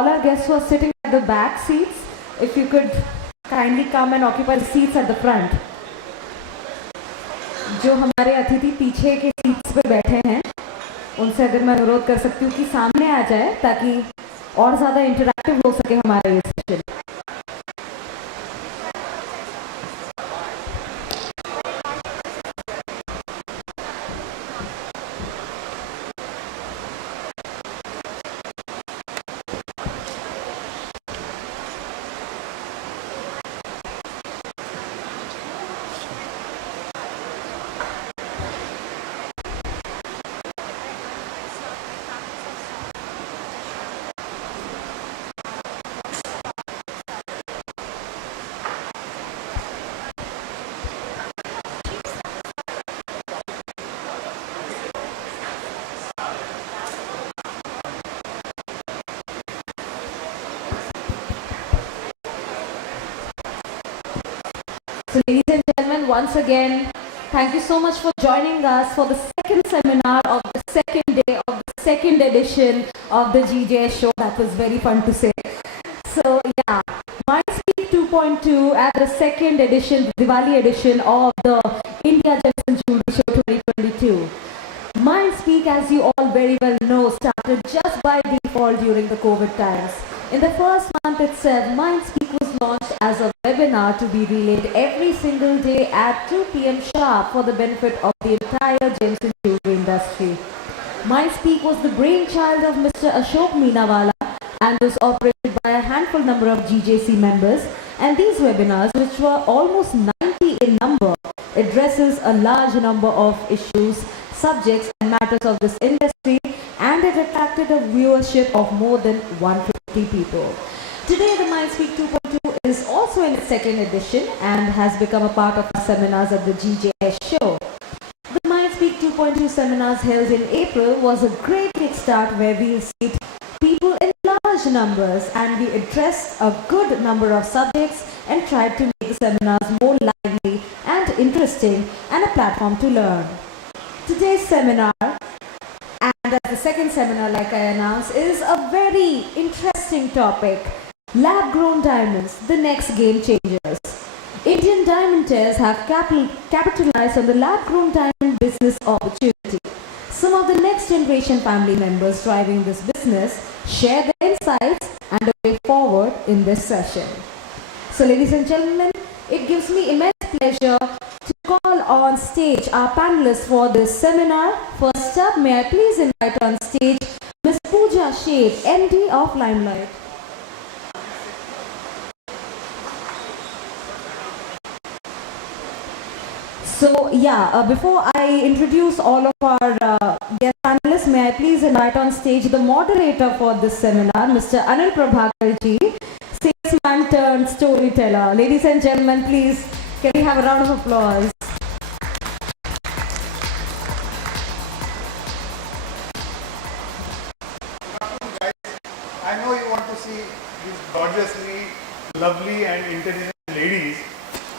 all our guests who are sitting at the back seats, if you could kindly come and occupy the seats at the front. जो हमारे अतिथि पीछे के seats पे बैठे हैं, उनसे अगर मैं अनुरोध कर सकती हूँ कि सामने आ जाए ताकि और ज़्यादा इंटरैक्टिव हो सके हमारा ये session. So ladies and gentlemen, once again, thank you so much for joining us for the second seminar of the second day of the second edition of the GJS show. That was very fun to say. So yeah, Mindspeak 2.2 at the second edition, the Diwali edition of the India Gems and Jewellery Show 2022. Mindspeak, as you all very well know, started just by default during the COVID times. In the first month itself, Mindspeak was launched as a webinar to be relayed every single day at 2 p.m. sharp for the benefit of the entire gems and jewelry industry. Mindspeak was the brainchild of Mr. Ashok Meenawala and was operated by a handful number of GJC members. And these webinars, which were almost 90 in number, addresses a large number of issues, subjects and matters of this industry, and it attracted a viewership of more than 150 people. Today, the Mindspeak 2.2 is also in its second edition and has become a part of our seminars at the GJS show. The Mindspeak 2.2 seminars held in April was a great kickstart where we received people in large numbers and we addressed a good number of subjects and tried to make the seminars more lively and interesting and a platform to learn. Today's seminar, and as the second seminar like I announced, is a very interesting topic. Lab-grown diamonds, the next game changers. Indian diamontaires have capitalized on the lab-grown diamond business opportunity. Some of the next generation family members driving this business share their insights and a way forward in this session. So ladies and gentlemen, it gives me immense pleasure to call on stage our panelists for this seminar. First up, may I please invite on stage Ms. Pooja, Sheth, MD of Limelight. So yeah, before I introduce all of our guest panelists, may I please invite on stage the moderator for this seminar, Mr. Anil Prabhakar ji, salesman turned storyteller. Ladies and gentlemen, please, can we have a round of applause? I know you want to see these gorgeously lovely and intelligent ladies,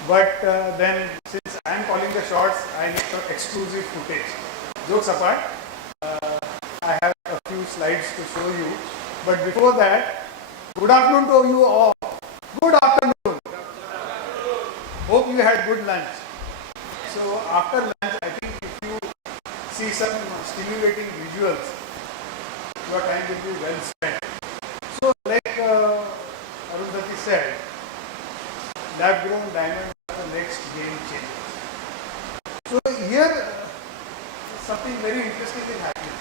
but then since I am calling the shots, I need some exclusive footage. Jokes apart, I have a few slides to show you, but before that, good afternoon to you all. Good afternoon. Hope you had good lunch. So after lunch, I think if you see some stimulating visuals, your time will be well spent. So like Arundhati said, lab-grown diamonds are the next game changer. So here something very interesting is happening.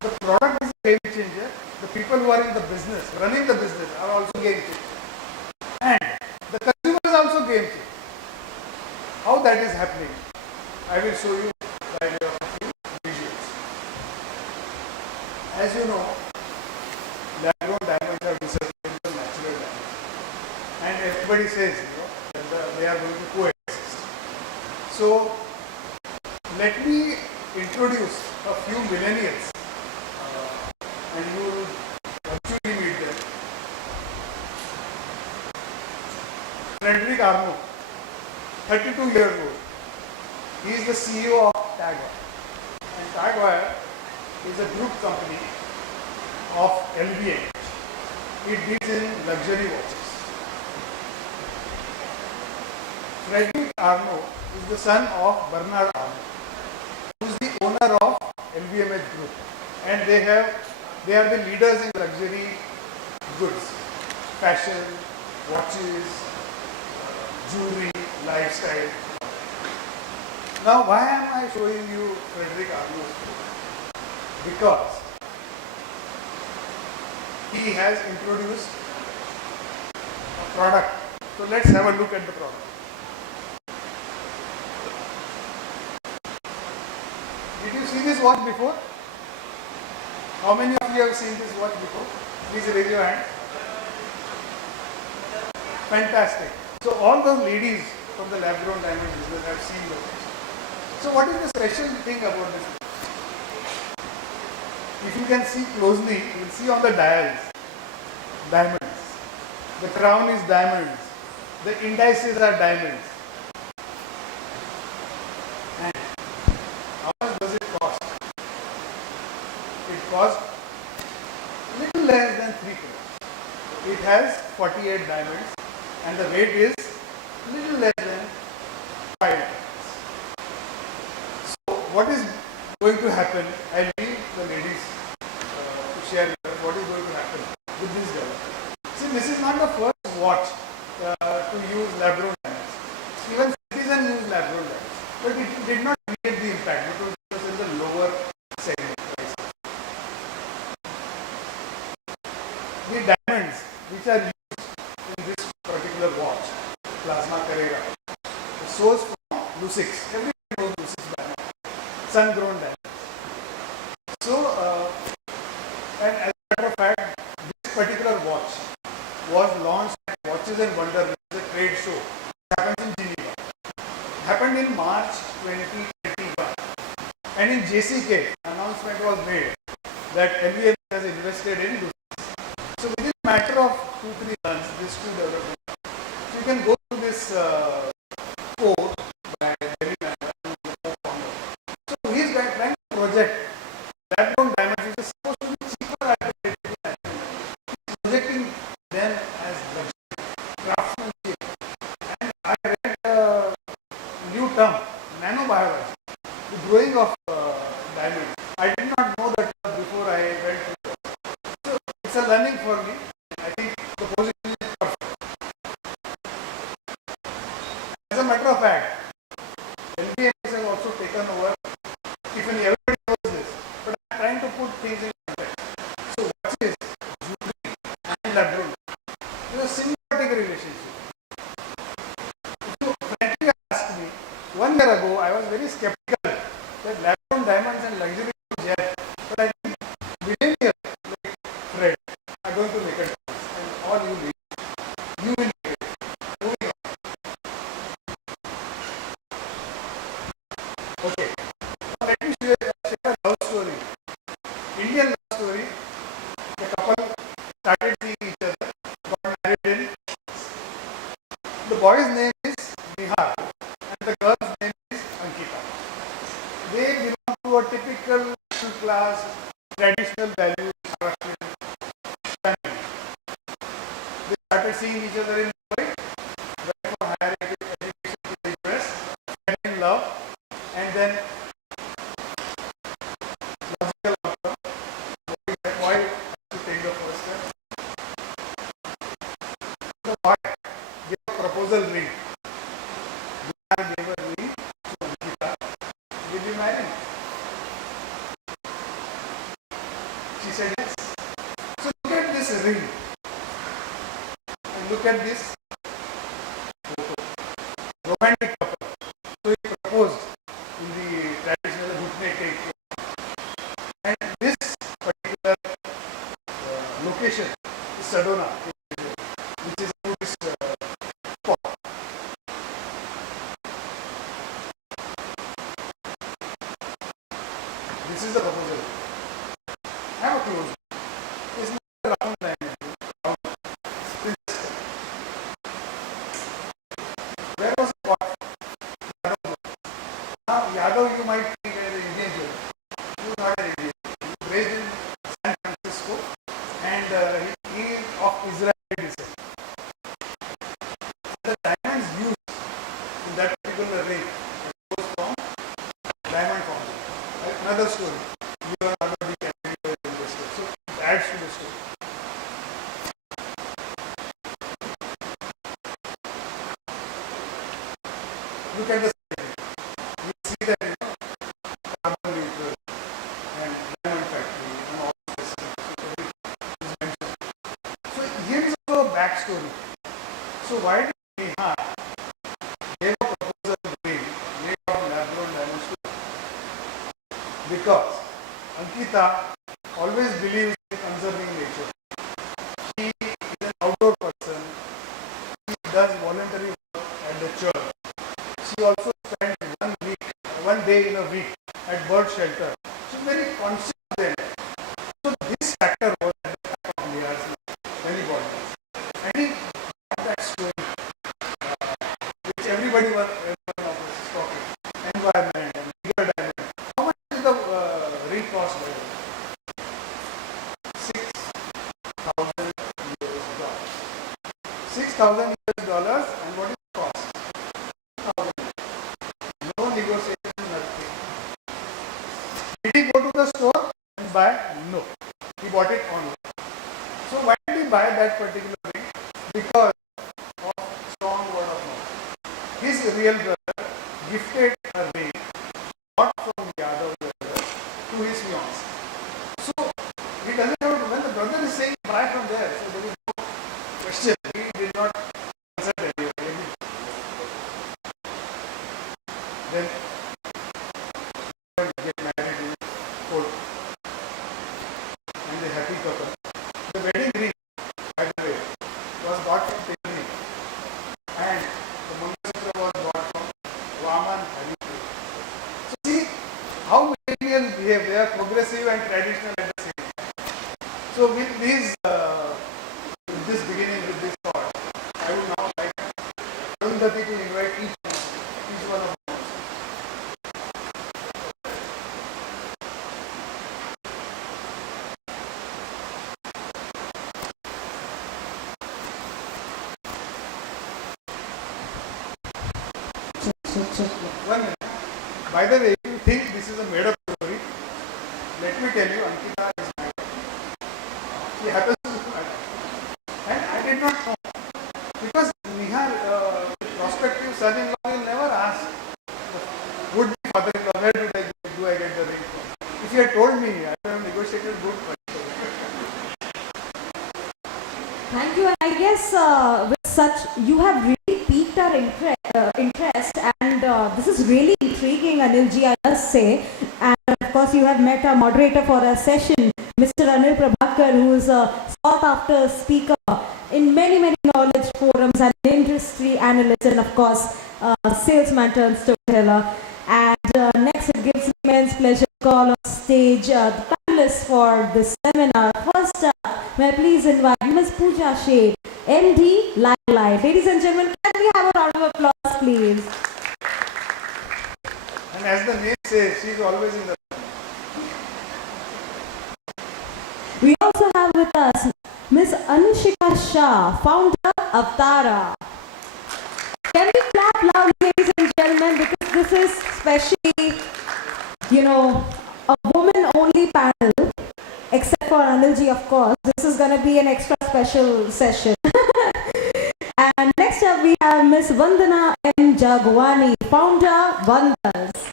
The product is a game changer. The people who are in the business, running the business, are also game changers. And the consumer is also game changer. How that is happening, I will show you by way of a few visuals. As you know, lab-grown diamonds are disappearing from natural diamonds. And everybody says, that they are going to coexist. So, let me introduce a few millennials and you will virtually meet them. Frederick Arno, 32 years old. He is the CEO of Tagwire. And Tagwire is a group company of LVMH. it deals in luxury watches. Frederick Arnault is the son of Bernard Arnault, who is the owner of LVMH Group, and they are the leaders in luxury goods, fashion, watches, jewelry, lifestyle. Now, why am I showing you Frederick Arnault's book? Because he has introduced a product. So let's have a look at the product. Did you see this watch before? How many of you have seen this watch before? Please raise your hand. Fantastic. So all those ladies from the lab-grown diamond business have seen the watch. So what is the special thing about this? If you can see closely, you will see on the dials, diamonds. The crown is diamonds. The indices are diamonds. And how much does it cost? It costs little less than 3 crores. It has 48 diamonds and the weight is little less than 5 grams. What is going to happen? I'll leave the ladies to share what is going to happen with this girl. See, this is not the first watch to use lab-grown diamonds. Even Citizen used lab-grown diamonds, but it did not create the impact because it was in the lower segment price. The diamonds which are used in this particular watch, Plasma Carrera, is sourced from Lucix. Everybody knows Lucix diamond. Sun-grown diamonds. So, and as a matter of fact, this particular watch was launched at Watches and Wonder, which is a trade show. It happens in Geneva. It happened in March 2021. And in JCK, announcement was made that LVMH has invested in Lucix. So, within a matter of 2-3 months, these two developments. So, you can go to this quote by Melli, project lab-grown diamonds, which is supposed to be cheaper alternative to diamonds. He's projecting them as luxury, craftsmanship. And I read a new term, nanobiology, the growing of diamonds. I did not know that before I read it. So it's a learning for me. I think the position is perfect. As a matter of fact, LVMH has also taken over. Tiffany, everybody knows this, but I am trying to put things in context. So, watches, jewelry, and lab-grown. There is a symbiotic relationship. If you frankly ask me, 1 year ago, I was very skeptical that lab-grown diamonds and luxury would gel. But I think millionaires like Fred are going to make a difference, and all you need, you will make it. Moving on. Okay. Let me share a love story. Indian love story. The couple started seeing each other, got married in. The boy's name is Nihar and the girl's name is Ankita. They belong to a typical middle class, traditional values family. They started seeing each other in Mumbai, went for higher education to the US, fell in love, and then logical outcome, the boy to take the first step. The boy gave a proposal ring. Nihar gave a ring to Ankita. Will you marry me? She said yes. So look at this ring and look at this photo. Romantic couple. So he proposed in the traditional Ghutne Tek. And this particular location is Sedona, which is a tourist spot. This is the proposal. Have a close. It's not a round diamond. Where was the pot? Now, Yadav, you might think as an Indian joke. He was not an Indian. He was raised in San Francisco and he of Israeli descent. The diamonds used in that particular ring goes from diamond foundry. Another story. You are under the category in this story. So it adds to the story. Look at the screen. You see that carbon neutral and diamond factory and all this is mentioned. So here is our backstory. So why did Neha gave a proposal ring made of lab-grown diamonds to her? Because Ankita always believes in conserving nature. She is an outdoor person. She does voluntary work at the church. She also spends 1 day in a week at bird shelter. She is very conscious of them. So this factor was at the back of Neha's many bodies. And he got that story, which everyone of us is talking. Environment and bigger diamond. How much is the ring cost by the way? $6,000 US. And what is the cost? No negotiation, nothing. Did he go to the store and buy? No. He bought it online. So why did he buy that particular ring? Because of strong word of mouth. His real brother gifted a ring, not from Yadav brother, to his fiancée. So he doesn't have to, when the brother is saying buy from there, so there is no question. He did not consult anybody. Then get married in court. And the happy couple. The wedding ring, by the way, was bought from Melli. And the Mangalsutra was bought from Vaman Hari. So see how millennials behave. They are progressive and traditional at the same time. So with this beginning, with this thought, I would now like Arundhati to invite each one of them. One minute. By the way, if you think this is a made-up story, let me tell you, Ankita is made up. She happens to be made up. And I did not know. Because Neha, prospective son-in-law, will never ask would-be father-in-law, where do I get the ring from? If you had told me, I would have negotiated good for it. Thank you. And I guess with such, you have really piqued our interest, and this is really intriguing, Anilji, I must say. And of course, you have met a moderator for our session, Mr. Anil Prabhakar, who is a sought-after speaker in many knowledge forums and industry analyst, and of course, salesman turned storyteller. And next, it gives me immense pleasure to call on stage the panelists for this seminar. First up, may I please invite Ms. Pooja, Sheth, MD, Limelight. Ladies and gentlemen, can we have a round of applause, please? And as the name says, she is always in the. We also have with us Ms. Anushikha Shah, founder of Avtaara. Can we clap loudly, ladies and gentlemen, because this is especially, a woman-only panel, except for Anilji, of course. This is going to be an extra special session. And next up, we have Ms. Vandana M. Jagwani, founder, Vandals.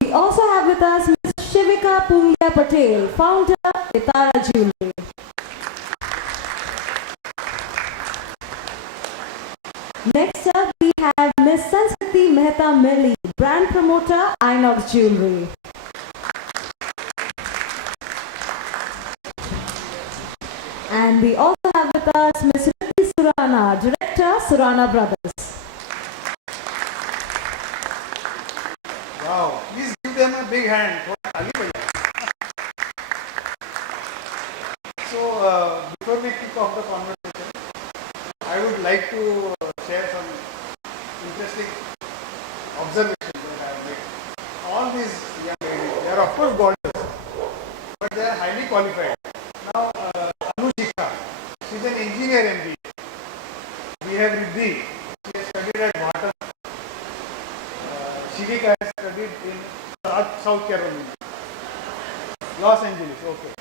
We also have with us Ms. Shivika Poonglia Patel, founder, Itara Jewellery. Next up, we have Ms. Sanskriti Mehta Melli, brand promoter, INOX Jewellery. And we also have with us Ms. Riddhi Surana, director, Surana Brothers. Wow, please give them a big hand for Ali Bhaiya. So, before we kick off the conversation, I would like to share some interesting observations that I have made. All these young ladies, they are are of course gorgeous, but they are highly qualified. Now, Anushikha, she's an engineer MD. We have Riddhi, she has studied at Avtaara. Shivika has studied in South Carolina. Los Angeles, okay.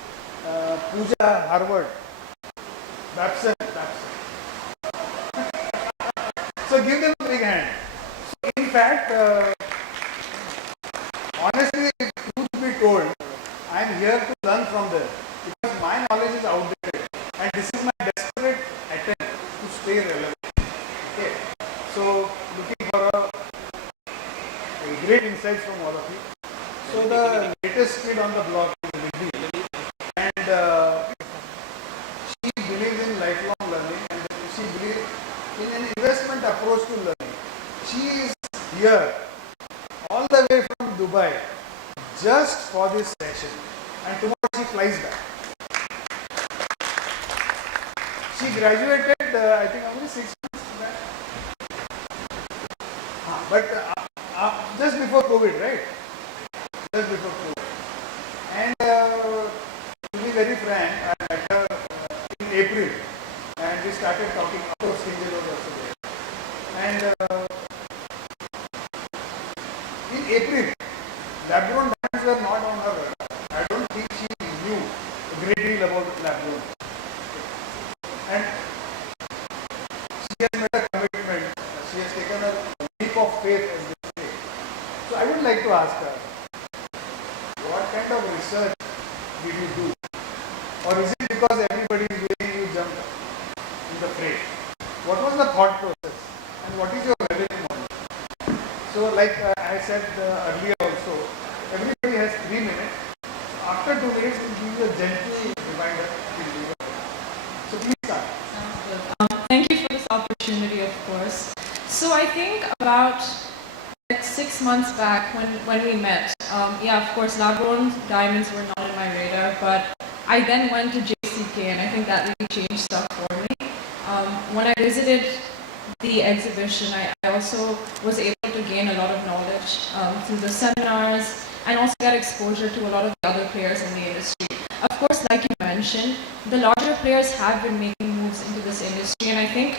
Pooja, Harvard. Babson. So give them a big hand. So in fact, honestly, truth be told, I am here to learn from them because my knowledge is outdated and this is my desperate attempt to stay relevant. Okay. So looking for a great insights from all of you. So the latest kid on the block is Riddhi, and she believes in lifelong learning and she believes in an investment approach to learning. She is here all the way from Dubai just for this session and tomorrow she flies back. She graduated I think only 6 months back. But just before COVID, right? Just before COVID. And to be very frank, I met her in April and we started talking. Of course, Angel was also there. And in April, lab-grown diamonds were not on her radar. I don't think she knew a great deal about lab-grown. And she has made a commitment. She has taken a leap of faith, as they say. So I would like to ask her, what kind of research did you do? Or is it because everybody is doing, you jumped in the fray? What was the thought process? And what is your revenue model? So like I said earlier also, everybody has 3 minutes. After 2 minutes, we'll give you a gentle reminder. So please start. Sounds good. Thank you for this opportunity, of course. So I think about 6 months back when we met, yeah, of course, lab-grown diamonds were not in my radar, but I then went to JCK and I think that really changed stuff for me. When I visited the exhibition, I also was able to gain a lot of knowledge through the seminars and also got exposure to a lot of the other players in the industry. Of course, like you mentioned, the larger players have been making moves into this industry, and I think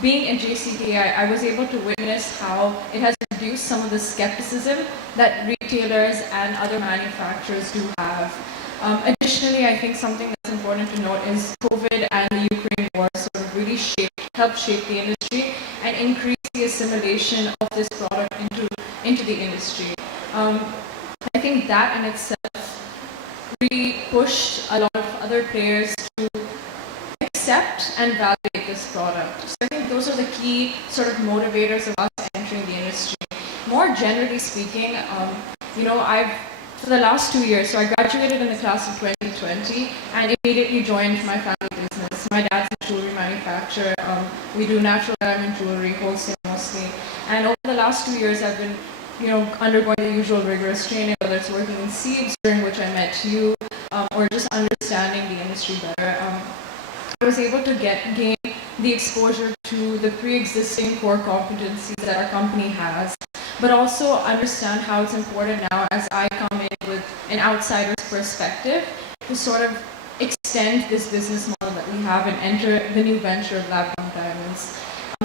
being in JCK, I was able to witness how it has reduced some of the skepticism that retailers and other manufacturers do have. Additionally, I think something that's important to note is COVID and the Ukraine war sort of really helped shape the industry and increase the assimilation of this product into the industry. I think that in itself really pushed a lot of other players to accept and validate this product. So I think those are the key sort of motivators of us entering the industry. More generally speaking, for the last 2 years, so I graduated in the class of 2020 and immediately joined my family business. My dad's a jewelry manufacturer. We do natural diamond jewelry, wholesale mostly. And over the last 2 years, I've been undergoing the usual rigorous training, whether it's working in seeds, during which I met you, or just understanding the industry better. I was able to gain the exposure to the pre-existing core competencies that our company has, but also understand how it's important now as I come in with an outsider's perspective to sort of extend this business model that we have and enter the new venture of lab-grown diamonds.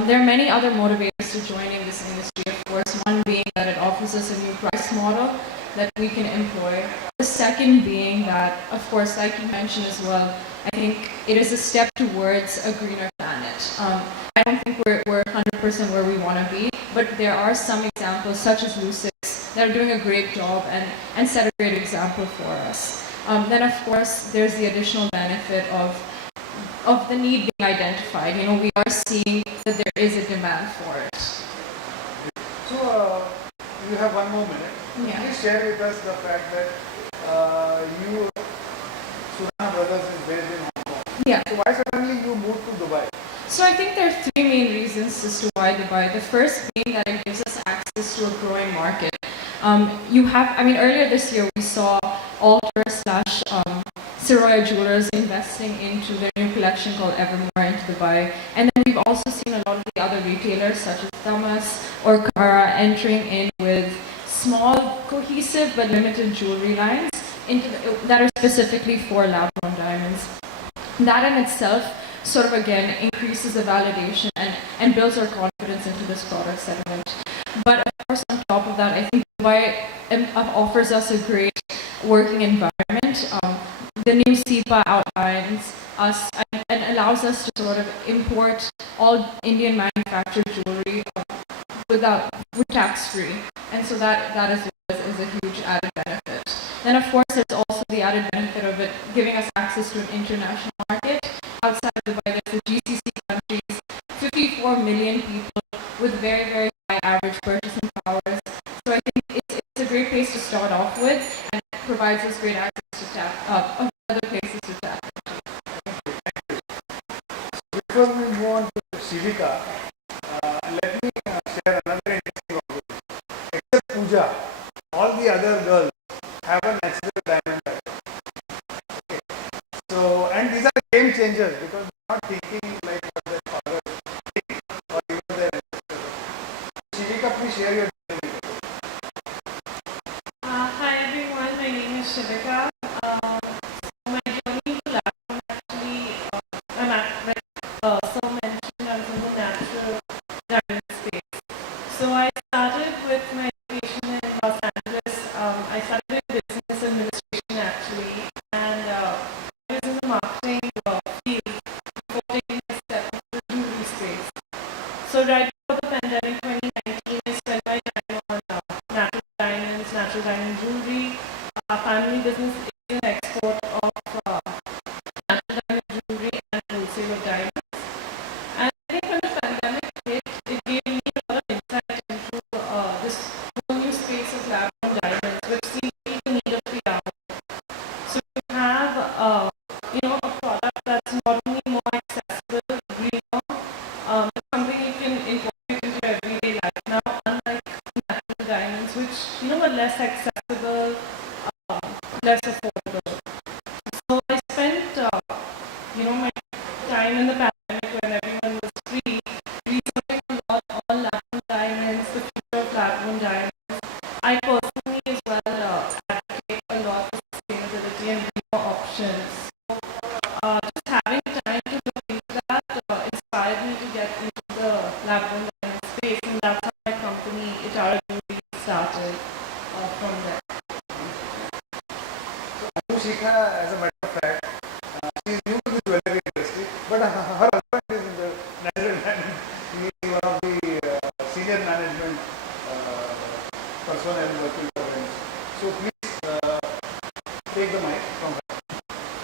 There are many other motivators to joining this industry, of course, one being that it offers us a new price model that we can employ. The second being that, of course, like you mentioned as well, I think it is a step towards a greener planet. I don't think we're 100% where we want to be, but there are some examples, such as Lucix, that are doing a great job and set a great example for us. Then, of course, there's the additional benefit of the need being identified. We are seeing that there is a demand for it. So, you have 1 more minute. Yeah. Please share with us the fact that Surana Brothers is based in Hong Kong. Yeah. So why suddenly you moved to Dubai? So I think there are 3 main reasons as to why Dubai. The first being that it gives us access to a growing market. Earlier this year we saw Alter/Siroya Jewelers investing into their new collection called Evermore into Dubai. And then we've also seen a lot of the other retailers such as Thomas or Kara entering in with small, cohesive exclusive but limited jewelry lines that are specifically for lab-grown diamonds. That in itself sort of again increases the validation and builds our confidence into this product segment. But of course, on top of that, I think Dubai offers us a great working environment. The new SEPA outlines us and allows us to sort of import all Indian manufactured jewelry with tax-free, and so that is a huge added benefit. Then of course there's also the added benefit of it giving us access to an international market. Outside of Dubai, there's the GCC countries, 54 million people with very, very high average purchasing powers. So I think it's a great place to start off with, and it provides us great access to other places to tap. Before we move on to Shivika, let me share another interesting observation. Except Pooja, all the other girls have a natural diamond type. Okay. So, and these are game changers because they're not thinking like what their father thinks or even their ancestors. Shivika, please share your journey. Hi everyone, my name is Shivika. My journey to lab actually, so mentioned as in the natural diamond space. So I started with my education in Los Angeles. I started with business administration actually, and I was in the marketing field before taking a step into the jewelry space. So right before the pandemic 2019, I spent my time on natural diamonds, natural diamond jewelry. Our family business is an export of natural diamond jewelry and wholesale of diamonds. And I think when the pandemic hit, it gave me a lot of insight into this whole new space of lab-grown diamonds, which seems to be the need of the hour. So you have, a product that's not only more accessible, greener, it's something you can incorporate into your everyday life now, unlike natural diamonds, which are less accessible, less affordable. So I spent, my time in the pandemic when everyone was free, researching a lot on lab-grown diamonds, the future of lab-grown diamonds. I personally as well advocate a lot for sustainability and greener options. So, just having time to look into that inspired me to get into the lab-grown diamond space, and that's how my company Itara Jewellery started from there. Anushikha, as a matter of fact, she is new to the jewellery industry, but her husband is in the natural diamond. He is one of the senior management personnel working for him. So please take the mic from her.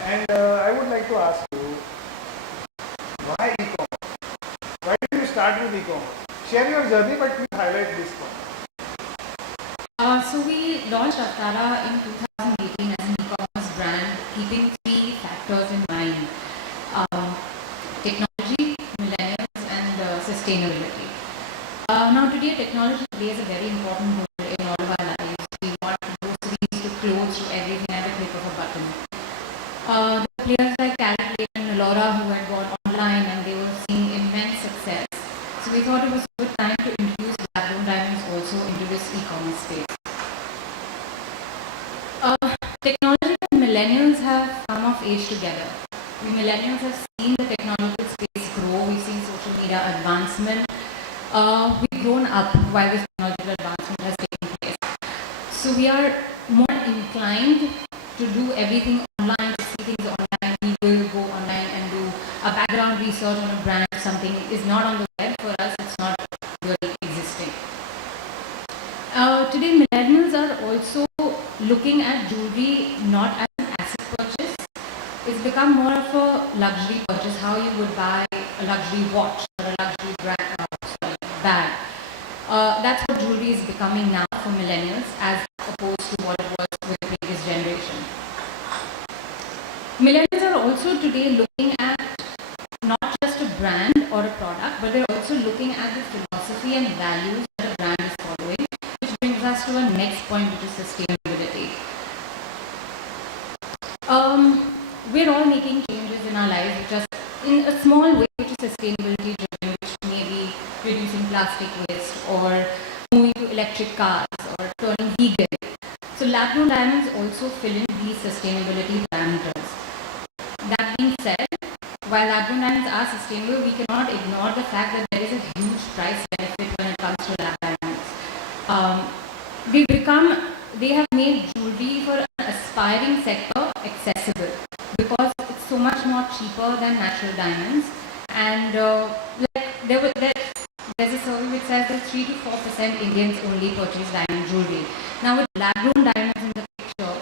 And I would like to ask you, why e-commerce? Why did you start with e-commerce? Share your journey, but please highlight this one. So we launched Avtaara in 2018 as an e-commerce brand, keeping three factors in mind: technology, millennials, and sustainability. Now today, technology plays a very important role in all of our lives. We want groceries to clothes to everything at the click of a button. The players like Calculate and Laura who had gone online and they were seeing immense success. So we thought it was a good time to introduce lab-grown diamonds also into this e-commerce space. Technology and millennials have come of age together. We millennials have seen the technological space grow, we've seen social media advancement. We've grown up while this technological advancement has taken place. So we are more inclined to do everything online, to see things online. We will go online and do a background research on a brand. If something is not on the web, for us it's not really existing. Today millennials are also looking at jewelry not as an asset purchase. It's become more of a luxury purchase, how you would buy a luxury watch or a luxury bag. That's what jewelry is becoming now for millennials as opposed to what it was with the previous generation. Millennials are also today looking at not just a brand or a product, but they're also looking at the philosophy and values that a brand is following, which brings us to our next point, which is sustainability. We're all making changes in our lives, which are in a small way, which is sustainability driven, which may be reducing plastic waste or moving to electric cars or turning vegan. So lab-grown diamonds also fill in these sustainability parameters. That being said, while lab-grown diamonds are sustainable, we cannot ignore the fact that there is a huge price benefit when it comes to lab diamonds. They have made jewelry for an aspiring sector accessible because it's so much more cheaper than natural diamonds. And there's a survey which says that 3 to 4% Indians only purchase diamond jewelry. Now with lab-grown diamonds in the picture,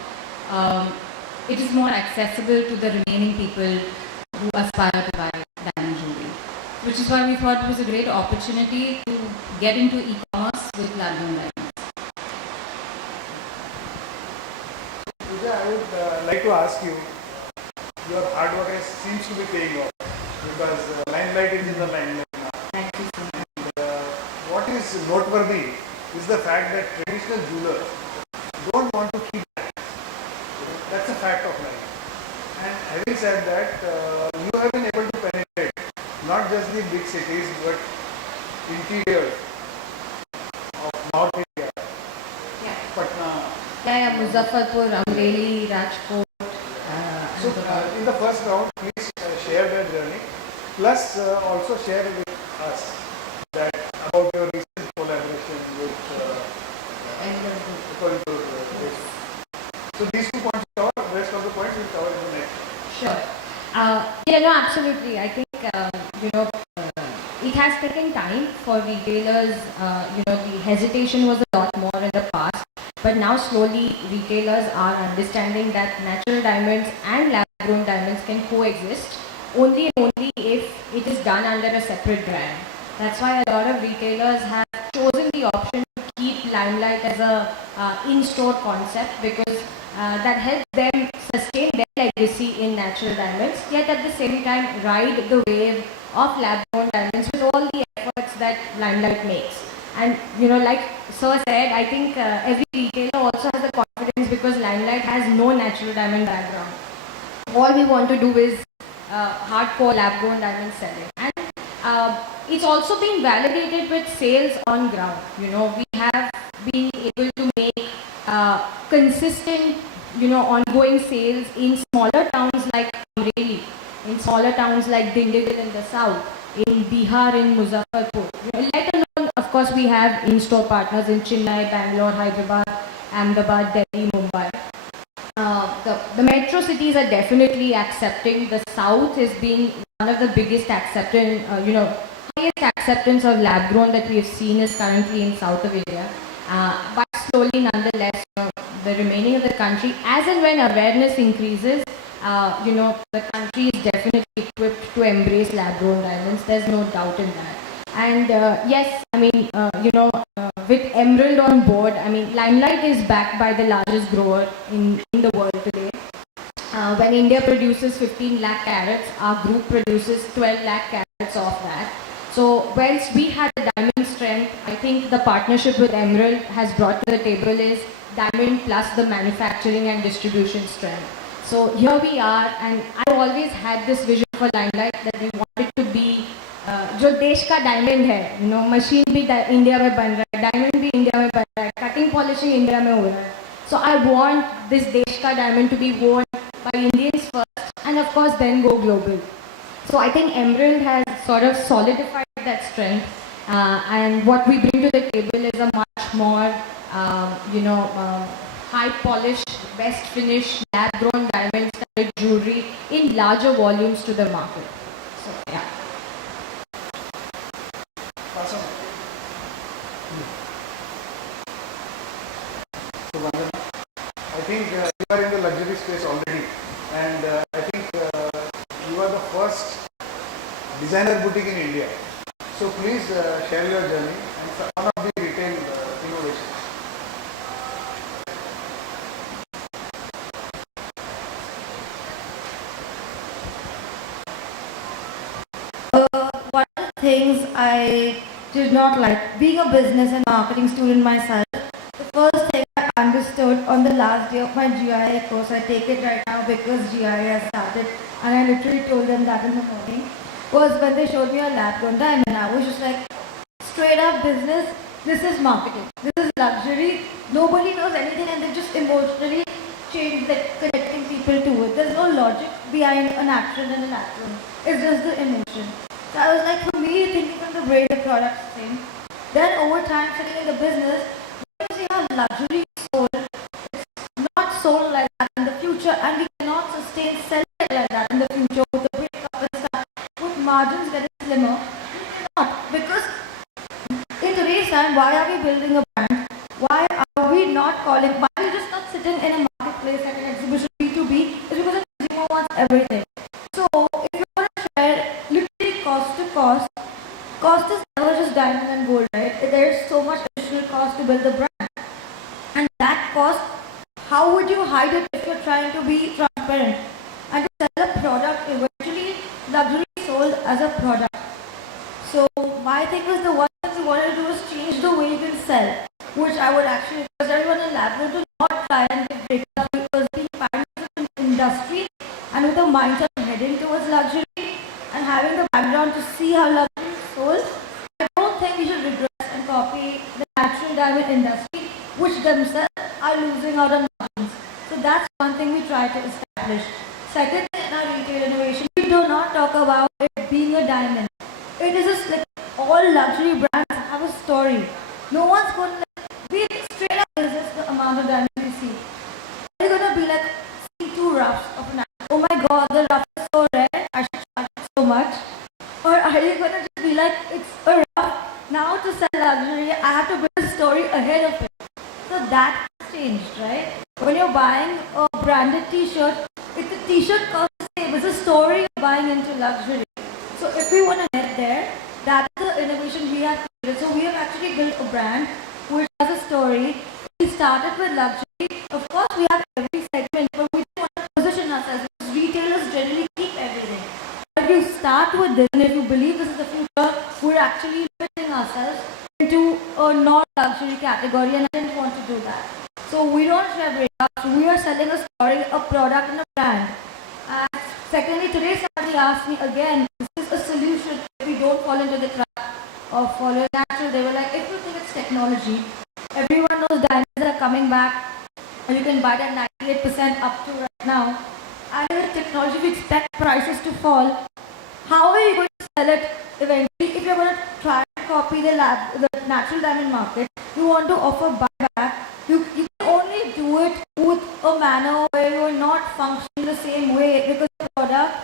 it is more accessible to the remaining people who aspire to buy diamond jewelry. Which is why we thought it was a great opportunity to get into e-commerce with lab-grown diamonds. Pooja, I would like to ask you, your hard work seems to be paying off because Limelight is in the limelight now. Thank you so much. And what is noteworthy is the fact that traditional jewelers don't want to keep that. That's a fact of life. And having said that, you have been able to penetrate not just the big cities but interior of North India, Patna. Yeah, Muzaffarpur, Amreli, Rajkot. So in the first round, please share that journey. Plus also share with us that about your recent collaboration with Coimbatore. So these 2 points cover, rest of the points we'll cover in the next. Sure. Absolutely. I think, it has taken time for retailers. The hesitation was a lot more in the past. But now slowly retailers are understanding that natural diamonds and lab-grown diamonds can coexist only and only if it is done under a separate brand. That's why a lot of retailers have chosen the option to keep Limelight as a in-store concept because that helps them sustain their legacy in natural diamonds, yet at the same time ride the wave of lab-grown diamonds with all the efforts that Limelight makes. And like Sir said, I think every retailer also has the confidence because Limelight has no natural diamond background. All we want to do is hardcore lab-grown diamond selling. And it's also been validated with sales on ground. We have been able to make consistent, ongoing sales in smaller towns like Amreli, in smaller towns like Dindigul in the south, in Bihar, in Muzaffarpur. Let alone, of course, we have in-store partners in Chennai, Bangalore, Hyderabad, Ahmedabad, Delhi, Mumbai. The metro cities are definitely accepting. The south is being one of the biggest highest acceptance of lab grown that we have seen is currently in south of India. But slowly, nonetheless, the remaining of the country, as and when awareness increases, the country is definitely equipped to embrace lab-grown diamonds. There's no doubt in that. And yes, with Emerald on board, Limelight is backed by the largest grower in the world today. When India produces 15 lakh carats, our group produces 12 lakh carats of that. So whilst we had the diamond strength, I think the partnership with Emerald has brought to the table is diamond plus the manufacturing and distribution strength. So here we are, and I always had this vision for Limelight that we wanted to be जो देश का diamond है, machine भी India में बन रहा है, diamond भी इंडिया में बन रहा है, कटिंग पॉलिशिंग इंडिया में हो रहा है. So I want this देश का diamond to be worn by Indians first, and of course then go global. So I think Emerald has sort of solidified that strength, and what we bring to the table is a much more, high polished, best finished, lab grown diamond style jewelry in larger volumes to the market. So yeah. Awesome. So Vandana, I think you are in the luxury space already, and I think you are the first designer boutique in India. So please share your journey and one of the retail innovations. One of the things I did not like, being a business and marketing student myself, the first thing I understood on the last day of my GIA course, I take it right now because GIA has started, and I literally told them that in the morning, was when they showed me a lab grown diamond. I was just like, straight up business, this is marketing, this is luxury, nobody knows anything, and they're just in emotionally change, like connecting people to it. There's no logic behind an action and an action. It's just the emotion. So I was like, for me, thinking from the brain, the product thing. Then over time, sitting in the business, you see how luxury is sold. It's not sold like that in the future, and we cannot sustain selling it like that in the future with the breakup and stuff, with margins getting slimmer. We cannot, because in today's time, why are we building a brand? Why are we not calling? Why are we just not sitting in a marketplace like an exhibition B2B? It's because the consumer wants everything. So if you want to share literally cost to cost is never just diamond and gold, right? There's so much additional cost to build the brand. And that cost, how would you hide it if you're trying to be transparent? And to sell a product, eventually luxury is sold as a product. So my thing was the one thing we wanted to do was change the way you can sell, which I would actually, because everyone in lab would not try and break up because being part of an industry and with a mindset of heading towards luxury and having the background to see how luxury is sold, I don't think we should regress and copy the natural diamond industry, which themselves are losing out on margins. So that's one thing we try to establish. Second thing in our retail innovation, we do not talk about it being a diamond. It is just like all luxury brands have a story. No one's going to be straight up, is this the amount of diamonds you see? Are you going to be like, see two roughs of an diamond? Oh my god, the rough is so rare, I should charge it so much. Or are you going to just be like, it's a rough, now to sell luxury, I have to build a story ahead of it. So that has changed, right? When you're buying a branded t-shirt, if the t-shirt costs the same, it's a story you're buying into luxury. So if we want to head there, that's the innovation we have created. So we have actually built a brand which has a story. We started with luxury. Of course, we have every segment, but we don't want to position ourselves because retailers generally keep everything. But if you start with this, and if you believe this is the future, we're actually limiting ourselves into a non-luxury category, and I didn't want to do that. So we don't share breakups. We are selling a story, a product, and a brand. And secondly, today somebody asked me again, this is a solution if we don't fall into the trap of following natural. They were like, if you think it's technology, everyone knows diamonds are coming back, and you can buy it at 98% up to right now. And with technology, we expect prices to fall. How are you going to sell it eventually? If you're going to try and copy the natural diamond market, you want to offer buyback, you can only do it with a manner where you are not functioning the same way, because the product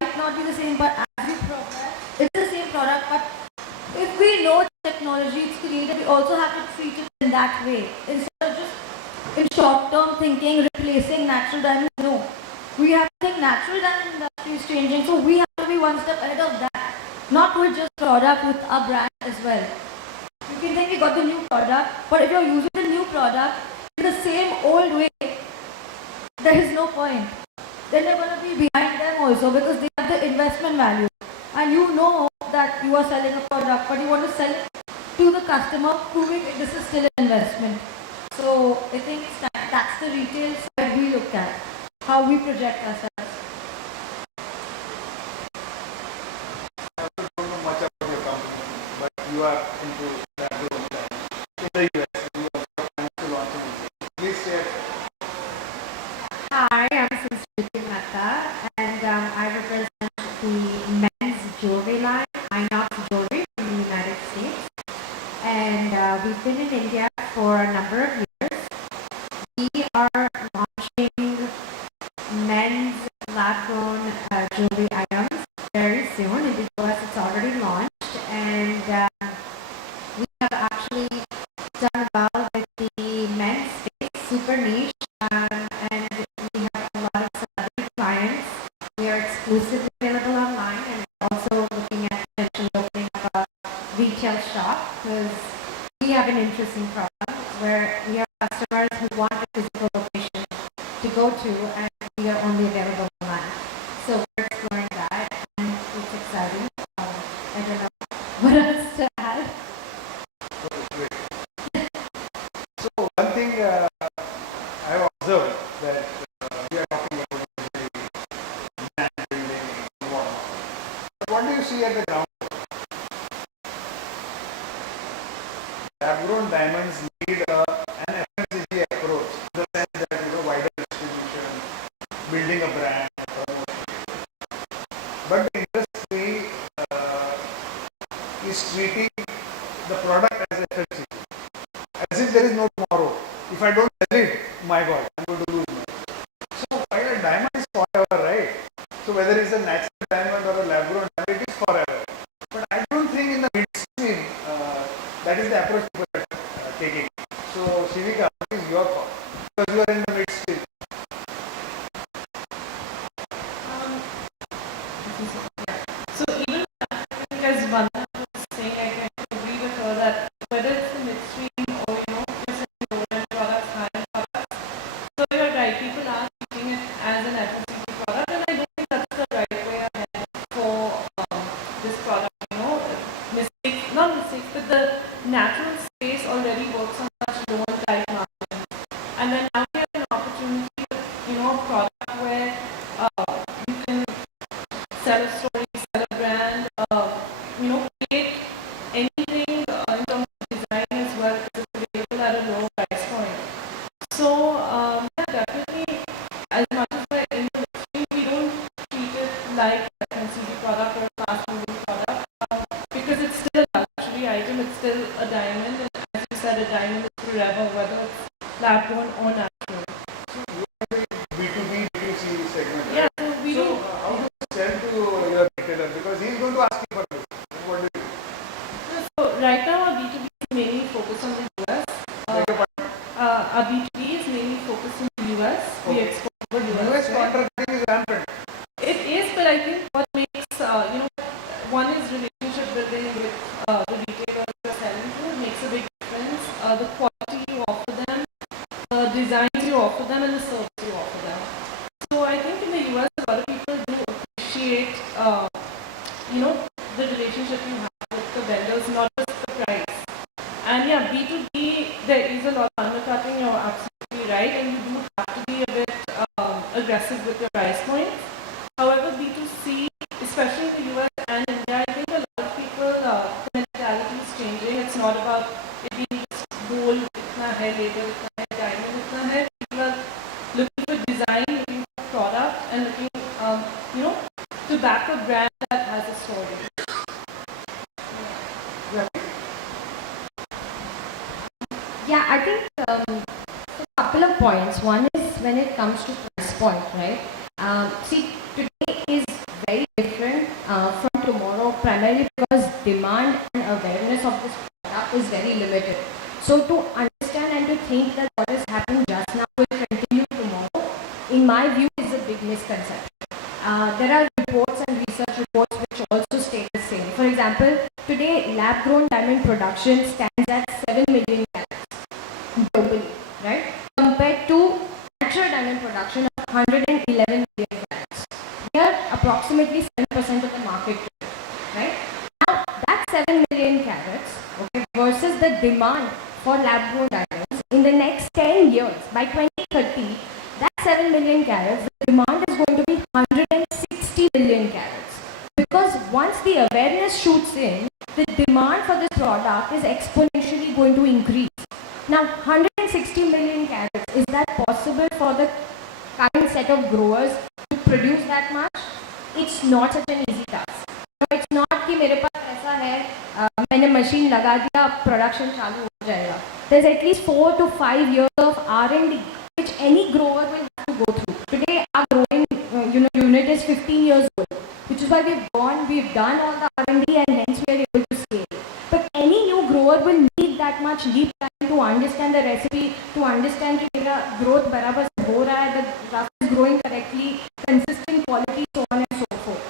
might not be the same, but as you progress, it's the same product. But if we know technology it's created, we also have to treat it in that way. Instead of just in short-term thinking, replacing natural diamonds, no. We have to think natural diamond industry is changing, so we have to be one step ahead of that. Not with just product, with our brand as well. You can think we got the new product, but if you're using the new product in the same old way, there is no point. Then you're going to be behind them also because they have the investment value. And you know that you are selling a product, but you want to sell it to the customer, proving this is still an investment. So I think that's the retail side we look at, how we project ourselves. I don't know much about your company, but you are into that zone in the US. You are planning to launch in India. Please share. Hi, I'm Sanskriti Mehta, and I represent the men's jewelry line, INOX Jewellery from the United States. And we've been in India for a number of years. We are launching men's lab-grown jewelry items very soon. In the US, it's already launched, and we have actually done well with the men's space, super niche, and we have a lot of celebrity clients. We are exclusively available online, and we're also looking at potentially opening up a retail shop because we have an interesting problem where we have customers who want a physical location to go to, and we are only available online. So we're exploring that, and it's exciting. I don't know what else to add. Okay, great. So one thing I have observed that we are talking about brand building and whatnot. But what do you see at the ground? Lab-grown diamonds need an FMCG approach in the sense but the industry is treating the product as FMCG, as if there is no tomorrow. If I don't sell it, my God, I'm going to lose money. So while a diamond is forever, right? So whether it's a natural diamond or a lab-grown diamond, it is forever. But I don't think in the midstream that is the approach people are taking. So Shivika, what is your thought? Because you are in the midstream. So even as Vandana was saying, I can agree with her that whether it's the midstream or just low-end products, high-end products, so you're right, people are treating it as an FMCG product, and I don't think that's the right way ahead for this product. Mistakes, not mistakes, but the natural space already works on such low and tight margins, and then now we have an opportunity with a product where you can sell a story, sell a brand, create anything in terms of design as well, because it's available at a low price point. So, definitely, as much as we're in the industry, we don't treat it like a FMCG product or a fast-moving product, because it's still a luxury item, it's still a diamond, and as you said, a diamond is forever, whether it's lab-grown or natural. B2B, B2C segment. Yeah, Right? so we do. How do you sell to your retailer? Because he is going to ask you for this. What do you do? So right now our B2B is mainly focused on the US. Our B2B is mainly focused on the US. Okay. We export to the US. US contracting is rampant. It is, but I think what makes, one is relationship building with the retailers you're selling to. It makes a big difference. The quality you offer them, the designs you offer them, and the service you offer them. So I think in the US, a lot of people do appreciate, the relationship you have with the vendors, not just the price. And yeah, B2B, there is a lot of undercutting, you're absolutely right, and you do have to be a bit aggressive with your price points. However, B2C, especially in the US and India, I think a lot of people, the mentality is changing. It's not about it being just gold, itna hai, label, itna hai, diamond, itna hai. People are looking for design, looking for product, and looking, to back a brand that has a story. Yeah, I think a couple of points. One is when it comes to price point, right? See, today is very different from tomorrow, primarily because demand and awareness of this product is very limited. So to understand and to think that what has happened just now will continue tomorrow, in my view, is a big misconception. There are reports and research reports which also state the same. For example, today lab-grown diamond production stands at 7 million carats globally, right? Compared to natural diamond production of 111 million carats. We are approximately 7% of the market, right? Now, that 7 million carats, okay, versus the demand for lab-grown diamonds in the next 10 years, by 2030, that 7 million carats, the demand is going to be 160 million carats. Because once the awareness shoots in, the demand for this product is exponentially going to increase. Now, 160 million carats, is that possible for the current set of growers to produce that much? It's not such an easy task. So it's not कि मेरे पास ऐसा है, मैंने machine लगा दिया, production चालू हो जाएगा. There's at least 4 to 5 years of R&D which any grower will have to go through. Today, our growing unit is 15 years old, which is why we've done all the R&D and hence we are able to scale. But any new grower will need that much lead time to understand the recipe, to understand कि मेरा growth बराबर से हो रहा है, the rough is growing correctly, consistent quality, so on and so forth.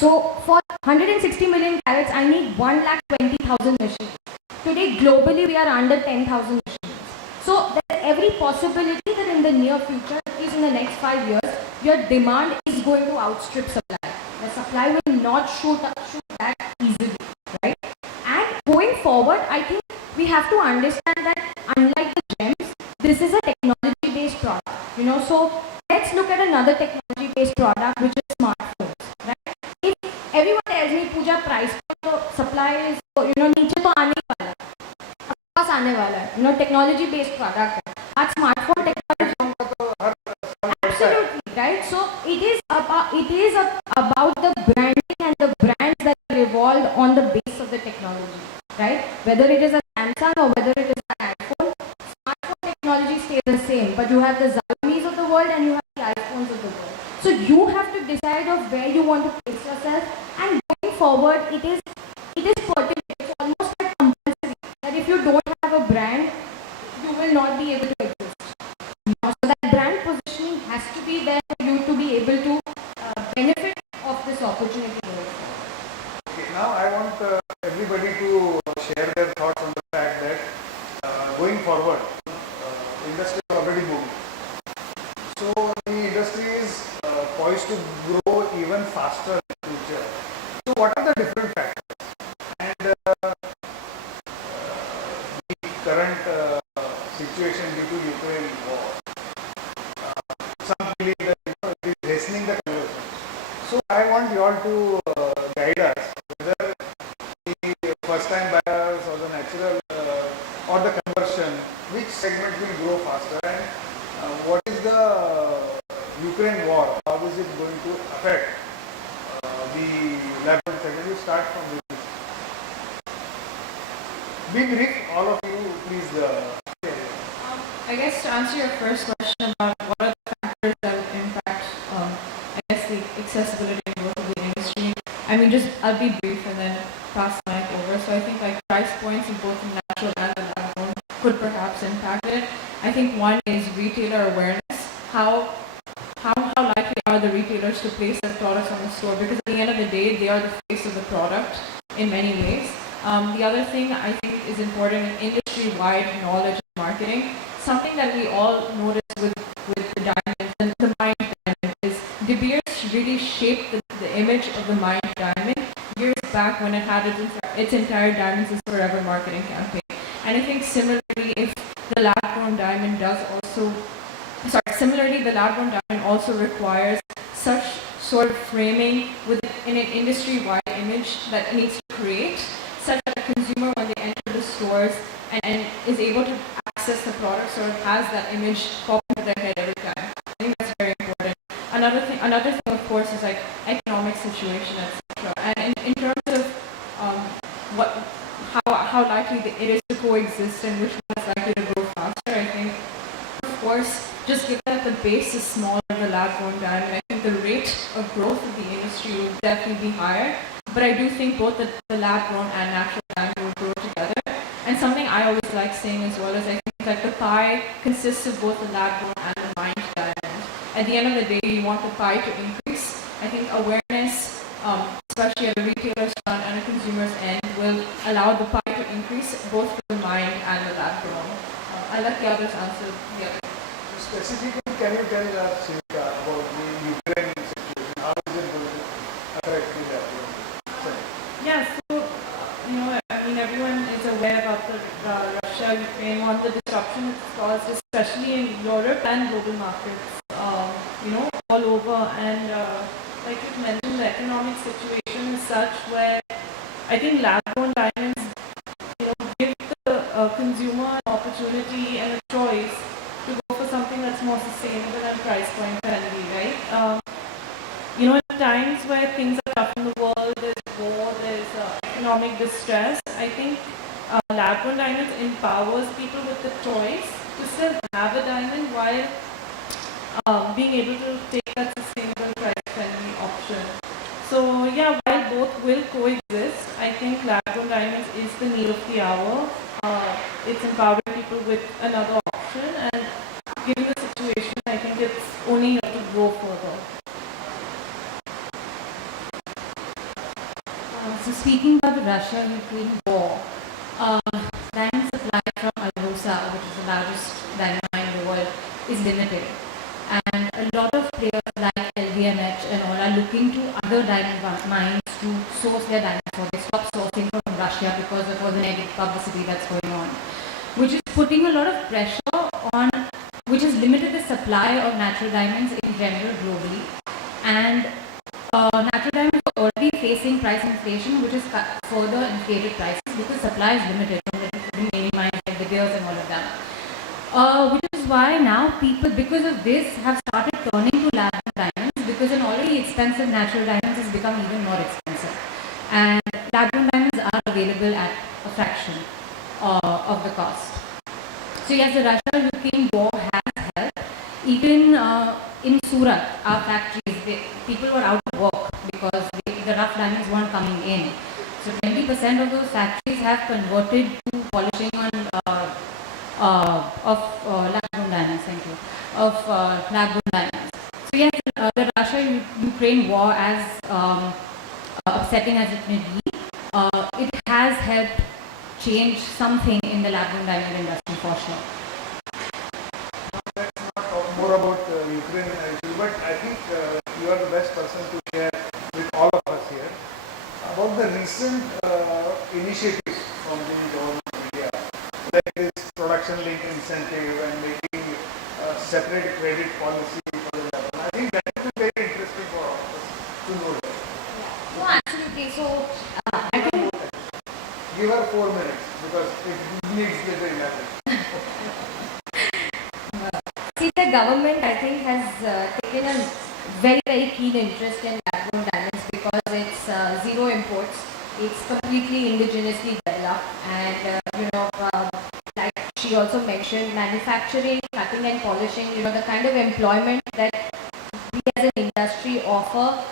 So for 160 million carats, I need 1,20,000 machines. Today, globally, we are under 10,000 machines. So there's every possibility that in the near future, at least in the next 5 years, your demand is going to outstrip supply. The supply will not shoot back easily, right? And going forward, I think we have to understand that unlike the gems, this is a technology-based product. So let's look at another technology-based product, which is smartphones, right? If everyone tells me, Pooja, price to supply is, नीचे तो आने वाला है, पास आने वाला है, technology-based product है. आज smartphone technology, absolutely, right? So it is about the brand on the base of the technology, right? Whether it is a Samsung or whether it is an iPhone, smartphone technology stays the same, but you have the Xiaomi's of the world and you have the iPhones of the world. So you have to decide of where you want to place yourself, and going forward, it is pertinent. It's almost like compulsory that if you don't have a brand, you will not be able to exist. So that brand positioning has to be there for you to be able to benefit of this opportunity. Okay, now I want everybody to share their thoughts on the fact that going forward, industry is already moving. So the industry is poised to grow even faster in the future. So what are the different factors? And the current situation due to Ukraine war. Some believe that it is hastening the conversion. So I want you all to guide us whether the first-time buyers or the natural or the conversion, which segment will grow faster, and what is the Ukraine war? How is it going to affect the lab-grown segment? You start from this. Be brief, all of you, please. I guess to answer your first question about what are the factors that would impact, I guess, the accessibility and growth of the industry, I mean, I'll be brief and then pass the mic over. So I think like price points in both the natural and the lab-grown could perhaps impact it. I think one is retailer awareness. How likely are the retailers to place their products on the store? Because at the end of the day, they are the face of the product in many ways. The other thing I think is important in industry-wide knowledge and marketing. Something that we all notice with the diamonds and the mined diamond is De Beers really shaped the image of the mined diamond years back when it had its entire Diamonds is Forever marketing campaign. And I think similarly, if the lab-grown diamond the lab-grown diamond also requires such sort of framing in an industry-wide image that it needs to create, such that the consumer, when they enter the stores and is able to access the product, sort of has that image pop into their head every time. I think that's very important. Another thing, of course, is like economic situation, etc. And in terms of how likely it is to coexist and which one is likely to grow faster, I think, of course, just given that the base is smaller than the lab-grown diamond, I think the rate of growth of the industry will definitely be higher. But I do think both the lab-grown and natural diamond will grow together. And something I always like saying as well is I think that the pie consists of both the lab-grown and the mined diamond. At the end of the day, you want the pie to increase. I think awareness, especially at a retailer's front and a consumer's end, will allow the pie to increase both for the mined and the lab-grown. I'll let the others answer the other. Specifically, can you tell us, Shivika, about the Ukraine situation? How is it going to affect the lab-grown? Yeah, so, I mean, everyone is aware about the Russia-Ukraine war, the disruption it's caused, especially in Europe and global markets, all over. And like you mentioned, the economic situation is such where I think lab-grown diamonds, give the consumer an opportunity and a choice to go for something that's more sustainable and price point friendly, right? At times where things are tough in the world, there's war, there's economic distress, I think lab-grown diamonds empowers people with the choice to still have a diamond while being able to take that sustainable price-friendly option. So yeah, while both will coexist, I think lab-grown diamonds is the need of the hour. It's empowering people with another option, and given the situation, I think it's only have to grow further. So speaking about the Russia-Ukraine war, diamond supply from Alrosa, which is the largest diamond mine in the world, is limited. And a lot of players like LVMH and all are looking to other diamond mines to source their diamonds for. They stop sourcing from Russia because of all the negative publicity that's going on, which is putting a lot of pressure on, which has limited the supply of natural diamonds in general globally. And natural diamonds are already facing price inflation, which is further inflated prices because supply is limited from the main mines like the Beers and all of that. Which is why now people, because of this, have started turning to lab-grown diamonds, because an already expensive natural diamonds has become even more expensive. And lab-grown diamonds So yes, the Russia-Ukraine war has helped. Even in Surat, our factories, people were out of work because the rough diamonds weren't coming in. So 20% of those factories have converted to polishing on lab-grown diamonds. Thank you. Of lab-grown diamonds. So yes, the Russia-Ukraine war, as upsetting as it may be, it has helped change something in the lab-grown diamond industry for sure. Let's not talk more about Ukraine issue, but I think you are the best person to share with all of us here about the recent initiatives from the government of India, like this production-linked incentive and making separate credit policy for the level. I think that is very interesting for all of us to know that. No, absolutely. So, I think Give her 4 minutes because it needs the imagine. see, the government, I think, has taken a very, very keen interest in lab-grown diamonds because it's zero imports. It's completely indigenously developed, and like she also mentioned, manufacturing, cutting, and polishing. The kind of employment that we as an industry offer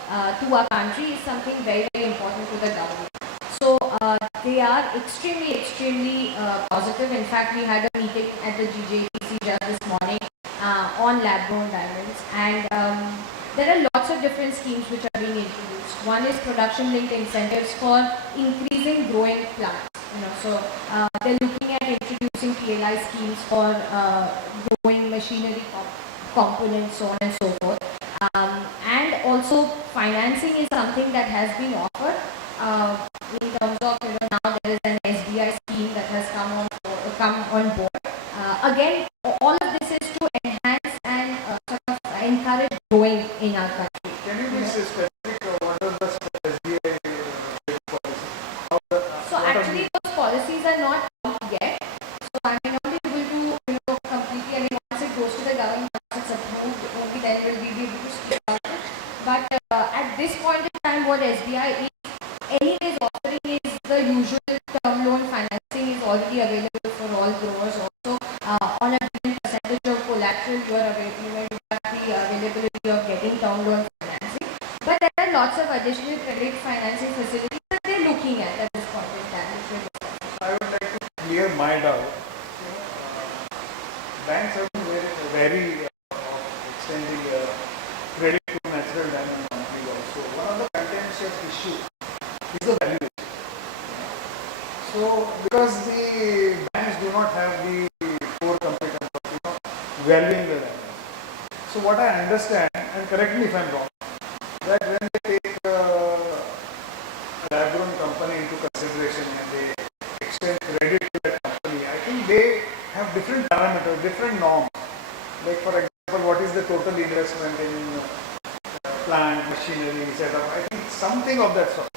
to our country is something very, very important to the government. So they are extremely, extremely positive. In fact, we had a meeting at the GJTC just this morning on lab-grown diamonds, and there are lots of different schemes which are being introduced. One is production-linked incentives for increasing growing plants. So they're looking at introducing PLI schemes for growing machinery components, so on and so forth. And also financing is something that has been offered in terms of now there is an SBI scheme that has come on board. Again, all of this is to enhance and sort of encourage growing in our country. Can you be specific? What are the SBI policy? So actually, those policies are not out yet. So I may not be able to completely. I mean, once it goes to the government, once it's approved, only then will we be able to speak about it. But at this point in time, what SBI is anyways offering is the usual term loan financing is already available for all growers. Also, on a given percentage of collateral, you are available. You have the availability of getting term loan financing. But there are lots of additional credit financing facilities that they're looking at this point in time. I would like to clear my doubt. Banks have been very extending credit to natural diamond companies also. One of the contentious issues is the valuation. So, because the banks do not have the core competence of valuing the diamonds. So, what I understand, and correct me if I am wrong, that when they take a lab-grown company into consideration and they extend credit to that company, I think they have different parameters, different norms. Like for example, what is the total investment in plant, machinery, setup? I think something of that sort.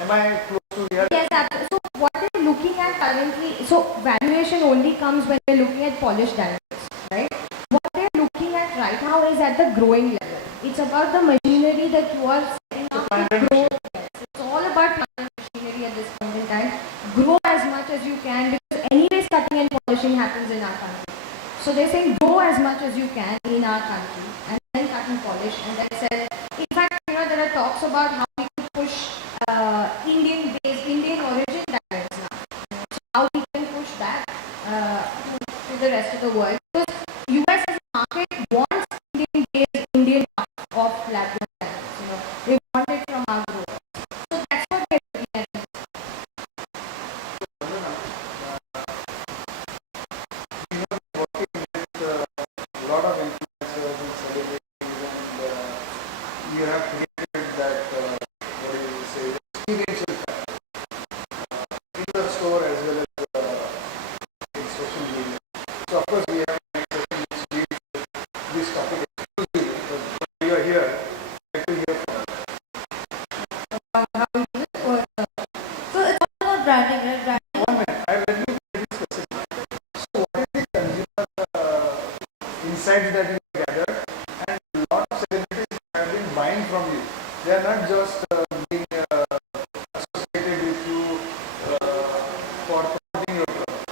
Am I close to reality? Yes, absolutely. So what they're looking at currently, so valuation only comes when they're looking at polished diamonds, right? What they're looking at right now is at the growing level. It's about the machinery that you are setting up to grow. Yes, it's all about plant and machinery at this point in time. Grow as much as you can because anyways cutting and polishing happens in our country. So they're saying grow as much as you can in our country and then cut and polish and then sell. In fact, there are talks about how we could push Indian origin diamonds now. So how we can push that to the rest of the world. Because US as a market wants Indian-based Indian of lab-grown diamonds. They want it from our growers. So that's what they're looking at. A lot of influencers and celebrities, and you have created that experiential factor in the store as well as in social media. So of course we have a session which deals with this topic exclusively, but when you are here, I like to hear from you. So it's all about branding, right? Branding. 1 minute, I will you very specific. So what is the consumer insights that you gather, and a lot of celebrities have been buying from you. They are not just being associated with you for promoting your product.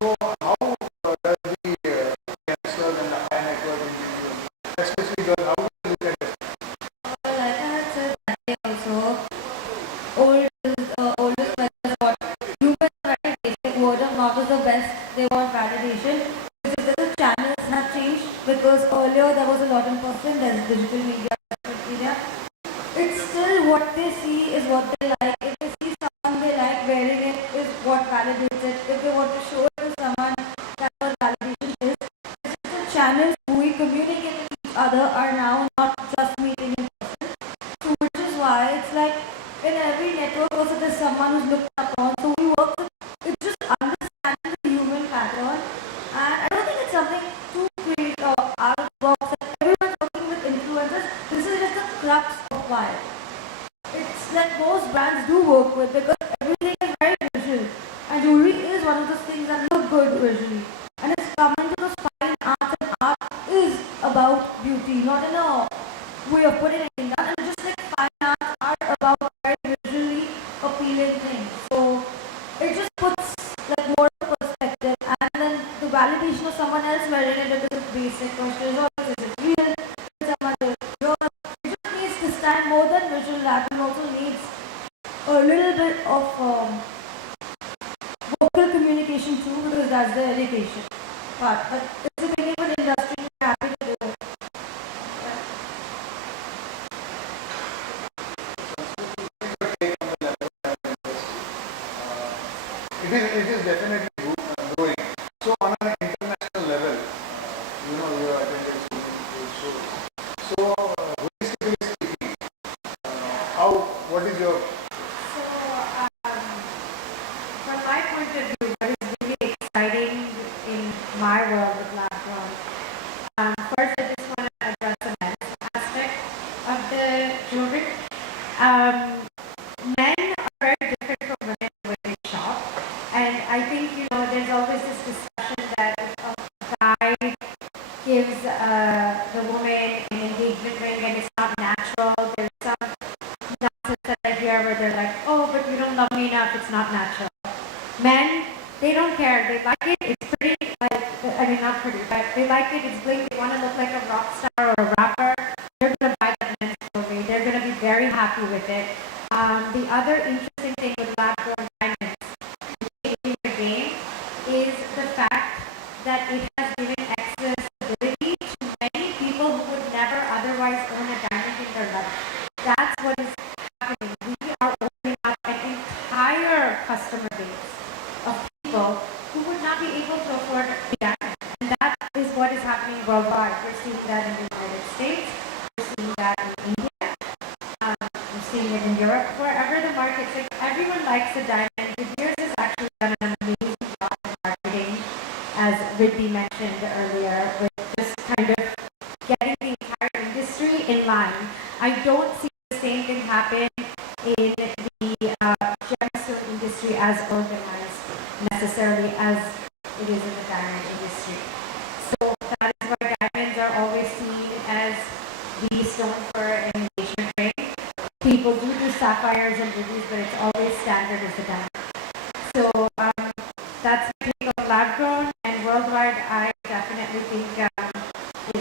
So how does the lot important. There's digital media, social media. It's still what they see is what they like. If they see someone they like wearing it is what validates it. If they want to show it to someone, that's what validation is. Digital channels we communicate with each other are now not just meeting in person. So which is why it's like in every network also there's someone who's looked up on. So we work with it's just understanding the human pattern. And I don't think it's something too great or out of the box that everyone's working with influencers. This is just the crux of why. It's like most brands do work with because everything is very visual. And jewelry is one of those things that look good visually. And it's coming to those fine arts, and art is about beauty, not in a way of putting anything down. And just like fine arts are about very visually appealing things. So it just puts like more perspective, and then the validation of someone else wearing it because it's basic question or is it real? Is someone else real? It just needs this time more than visual art. It also needs a little bit of vocal communication too, because that's the education part. But it's the beginning of an industry. We're happy to do it. It is definitely growing. So on an international level, you have attended so many shows. So holistically speaking, what is your? So, from my point of view, what is really exciting in my world with lab grown, first I just want to address the men's aspect of the jewelry. Men are very different from women when they shop. And I think, there's always this discussion that if a guy gives the woman an engagement ring and it's not natural, there's some nonsense that I hear where they're like, oh, but you don't love me enough, it's not natural. Men, they don't care. They like it, it's pretty, not pretty, but they like it, it's bling, they want to look like a rock star or a rapper. They're going to buy that men's jewelry. They're going to be very happy with it. The other interesting thing with lab-grown diamonds in the game is the fact that it has given accessibility to many people who would never otherwise own a diamond in their life. That's what is happening. We are opening up an entire customer base of people who would not be able to afford a diamond. And that is what is happening worldwide. We're seeing that in the United States. We're seeing that in India. We're seeing it in Europe. Wherever the market's like, everyone likes a diamond. De Beers has actually done an amazing job in marketing, as Riddhi mentioned earlier, with just kind of getting the entire industry in line. I don't see the same thing happen in the gemstone industry as organized necessarily as it is in the diamond industry. So that is why diamonds are always seen as the stone for an engagement ring. People do sapphires and rubies, but it's always standard as the diamond. So that's the take of lab grown, and worldwide I definitely think as you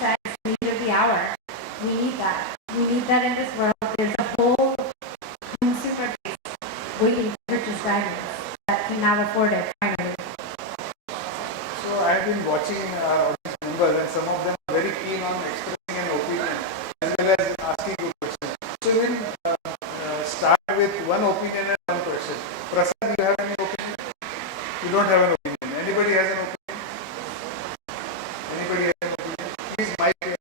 said, it's the need of the hour. We need that. We need that in this world. There's a whole consumer base waiting to purchase diamonds that can now afford it finally. So I have been watching our audience members, and some of them are very keen on expressing an opinion as well as asking you questions. So we'll start with one opinion and one question. Prasad, you have any opinion? You don't have an opinion. Anybody has an opinion? Anybody has an opinion? Please mic here.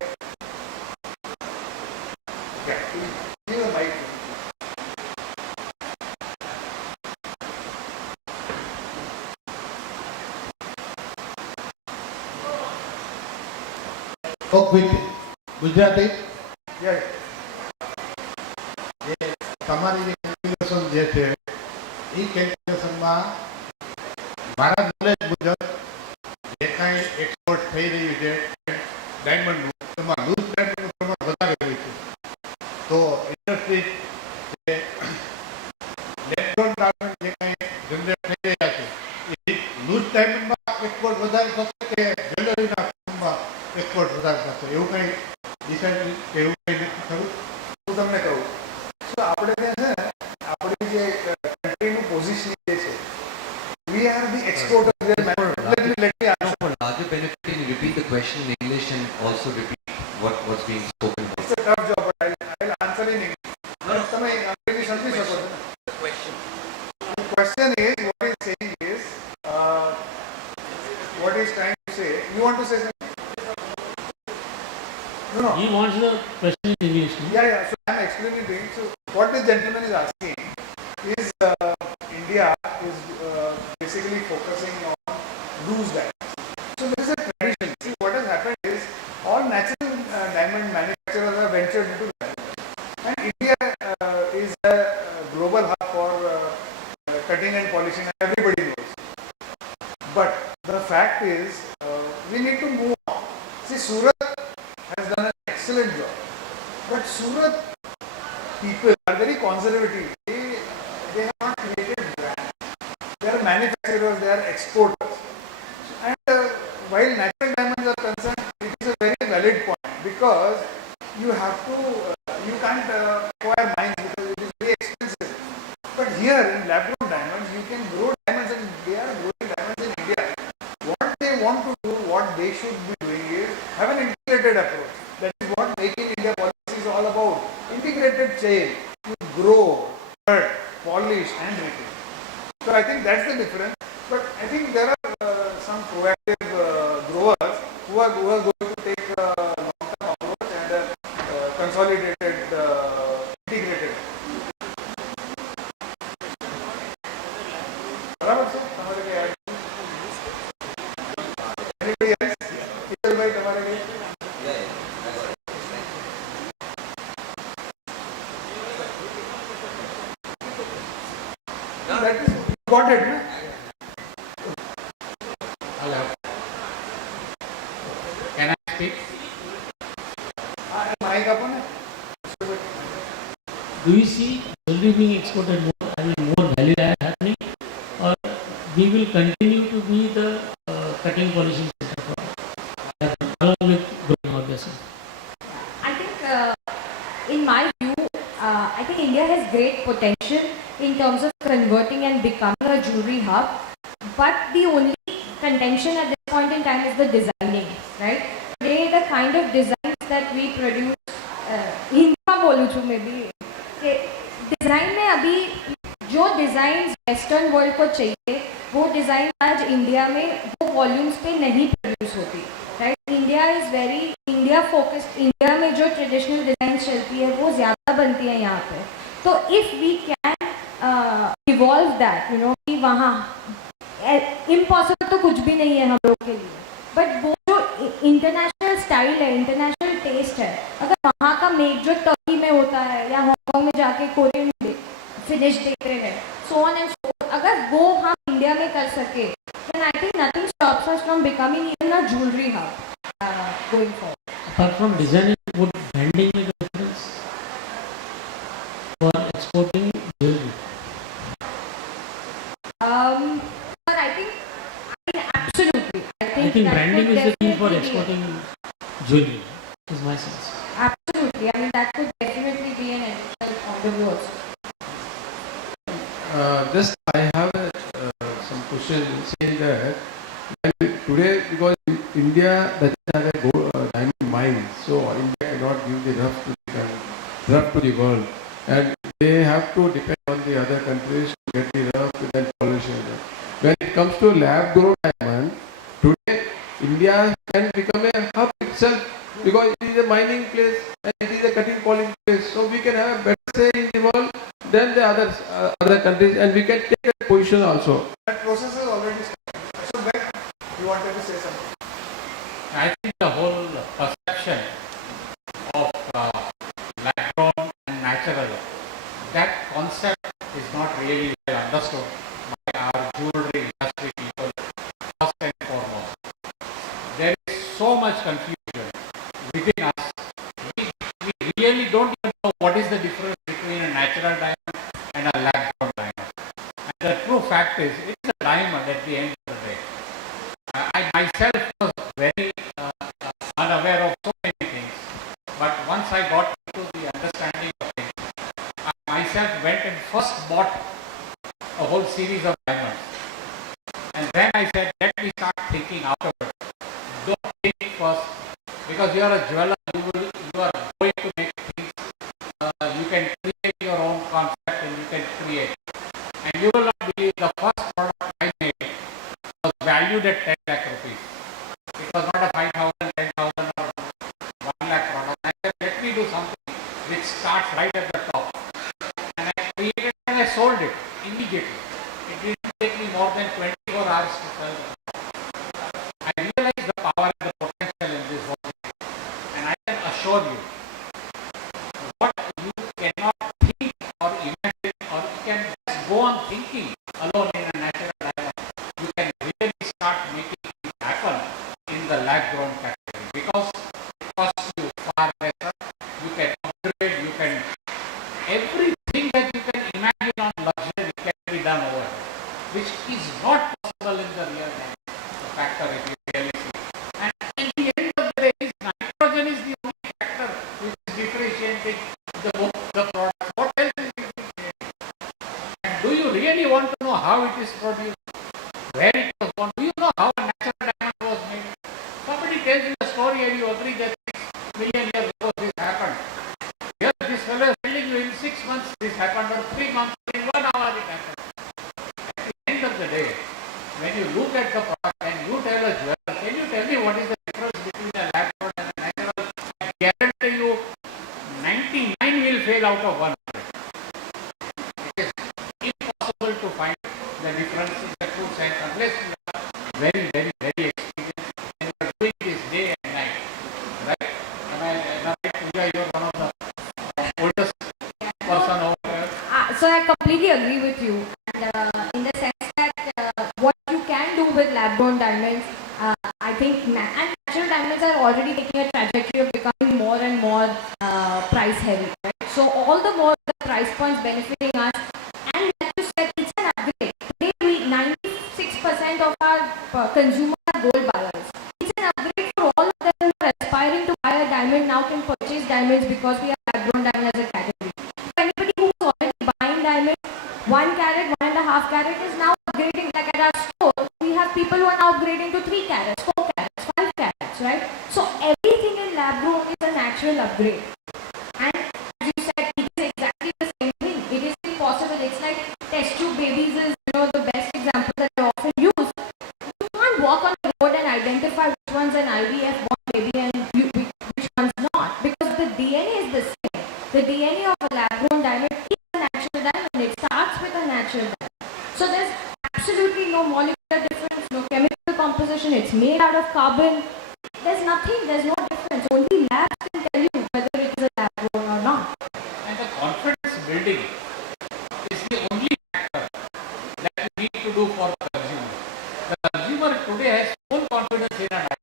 Yeah, please give a mic. Talk with Gujarati. Yeah. તમારી જે calculation જે છે એ કેલ્ક્યુલેશનમાં મારા knowledge મુજબ જે કાંઈ export થઈ રહ્યું છે ડાયમંડનું એમાં લૂઝ ડાયમંડનું પ્રમાણ વધારે હોય છે. તો ઇન્ડસ્ટ્રી જે લેબગ્રોન ડાયમંડ જે કાંઈ જનરેટ થઈ રહ્યા છે એ લૂઝ ડાયમંડમાં એક્સપોર્ટ વધારે થશે કે જ્વેલરીના ફોર્મમાં એક્સપોર્ટ વધારે થશે એવું કંઈ ડિસાઇડ કે એવું કંઈ નક્કી ખરું? હું તમને કહું. આપણે ત્યાં છે ને આપણી જે કન્ટ્રીનું પોઝિશનિંગ જે છે, we are the exporter. For larger benefit, can you repeat the question in English and all also repeat what's being spoken about. It's a tough job, but I'll answer in English. તમે અંગ્રેજી સમજી શકો છો ને? The question is, what he's saying is, what he's trying to say. You want to say something? No. He wants the question in English. No? Yeah. So I'm explaining to him. So what this gentleman is asking is, India is basically focusing on loose diamonds. So there is a tradition. See, what has happened is all natural diamond manufacturers have ventured into diamond, and India is a global hub for cutting and polishing, and everybody knows. But the fact is, we need to move on. See, Surat has done an excellent job, but Surat people are very conservative. They have not created brands. They are manufacturers, they are exporters. And while natural diamonds are concerned, it is a very valid point, because you have to, you can't acquire mines because it is very expensive. But here in lab-grown diamonds, you can grow diamonds, and they are growing diamonds in India. What they want to do, what they should be doing is have an integrated approach. That is what Make in India policy is all about. Integrated chain. You grow, cut, polish and retail. So I think that's the difference. But I think there are some proactive growers who are going to take a long-term approach and a consolidated, integrated. बराबर से हमारे लिए anybody else? Kiran bhai हमारे लिए that is important, na? Hello. Can I speak? Mic up on it. Do you see jewelry being exported more, more value add happening, or we will continue to be the cutting polishing center for along with growing our business? I think, in my view, I think India has great potential in terms of converting and becoming a jewelry hub. But the only contention at this point in time is the designing, right? Today, the kind of designs that we produce, Hindi बोलूँ चुँ maybe, design में अभी जो designs western world को चाहिए, वो design आज India में वो वॉल्यूम्स पे नहीं प्रोड्यूस होती, right? India is very India focused. India में जो ट्रेडिशनल डिज़ाइन चलती है वो ज़्यादा बनती है यहाँ पे. तो if we can evolve that, you know, कि वहाँ इम्पॉसिबल तो कुछ भी नहीं है हम लोग के लिए, बट वो जो इंटरनेशनल स्टाइल है, इंटरनेशनल टेस्ट है, अगर वहाँ का मेक जो टर्की में होता है या हांगकॉन्ग में जाके कोरियन में फिनिश देते हैं, सो ऑन एंड सो, अगर वो हम इंडिया में कर सके, then I think nothing stops us from becoming even a jewellery hub going forward. Apart from designing, would branding make a difference for exporting jewelry? But I think absolutely. I think that branding could is the key for definitely be exporting jewelry, is my sense. Absolutely. I mean, that could definitely be an additional point of view also. Just I have some question saying that today, because India doesn't have a diamond mine, so India cannot give the rough to the world, and they have to depend on the other countries to get the rough and then polish it. When it comes to lab-grown diamond, today India can become a hub itself, because it is a mining place and it is a cutting polishing place. So we can have a better say in the world than the other countries, and we can take a position also. That process is already started. So when you wanted to say something? I think the whole perception of lab-grown and natural, that concept is not really well understood by our jewelry industry people, first and foremost. There is so much confusion within us. We really don't even know what is the difference between a natural diamond and a lab-grown diamond. And the true fact is, it's a diamond at the end of the day. I myself was very unaware of so many things, but once I got into the understanding of it, I myself went and first bought a whole series of diamonds, and then I said, let me start thinking out of it. Don't think first, because because you are a jeweler, you are going to make things. You can create your own concept and you can create. And you will not believe the first product I made was valued at 10 lakh rupees. It was not a 5,000, 10,000 or 1 lakh product. I said, let me do something which starts right at the top. And I created and I sold it immediately. It didn't take me more than 24 hours to sell it. I realized the power and the potential in this whole thing. And I can assure you, what you cannot think or imagine or you can just go on thinking alone in a natural diamond, you can really start making things happen in the lab-grown category because it costs you far lesser. You can upgrade, you can everything that you can imagine on luxury can be done over here, which is not possible in the real factor if you really see. And at the end of the day, nitrogen is the only factor which is differentiating the product. What else is differentiating? And do you really want to know how it is produced? Where it was born? Do you know how a natural diamond was made? Somebody tells you a story and you agree that 6 million years ago this happened. Here this fellow is telling you in 6 months this happened or 3 months, in 1 hour it happened. At the end of the day, when you look at the product and you tell a jeweler, can you tell me what is the difference between a lab grown and a natural? I guarantee you 99 will fail out of 100. It is impossible to find the difference in the true sense unless you are very, very, very experienced and you are doing this day and night. Right? Am I right, Pooja? You are one of the oldest person over here. So I completely agree with you. And in the sense that what you can do with lab-grown diamonds, I think, and natural diamonds are already taking a trajectory of becoming more and more price-heavy. Right? So all the more the price points benefiting us, and like you said, it's an upgrade. Today, 96% of our consumers are gold buyers. It's an upgrade for all of them who are aspiring to buy a diamond now can purchase diamonds because we have lab-grown diamond as a category. For anybody who is already buying diamonds, 1 carat, 1.5 carat is now upgrading. Like at our store, we have people who are now upgrading to 3 carats, 4 carats, 5 carats, right? So everything in lab-grown is a natural upgrade. And as you said, it is exactly the same thing. It is impossible. It's like test tube babies is the best example that I often use. You can't walk on the road and identify which one's an IVF born baby and which one's not, because the DNA is the same. The DNA of a lab-grown diamond is a natural diamond. It starts with a natural diamond. So there's absolutely no molecular difference, no chemical composition. It's made out of carbon. There's nothing. There's no difference. Only labs can tell you whether it is a lab-grown or not. And the confidence building is the only factor that we need to do for the consumer. The consumer today has full confidence in a diamond.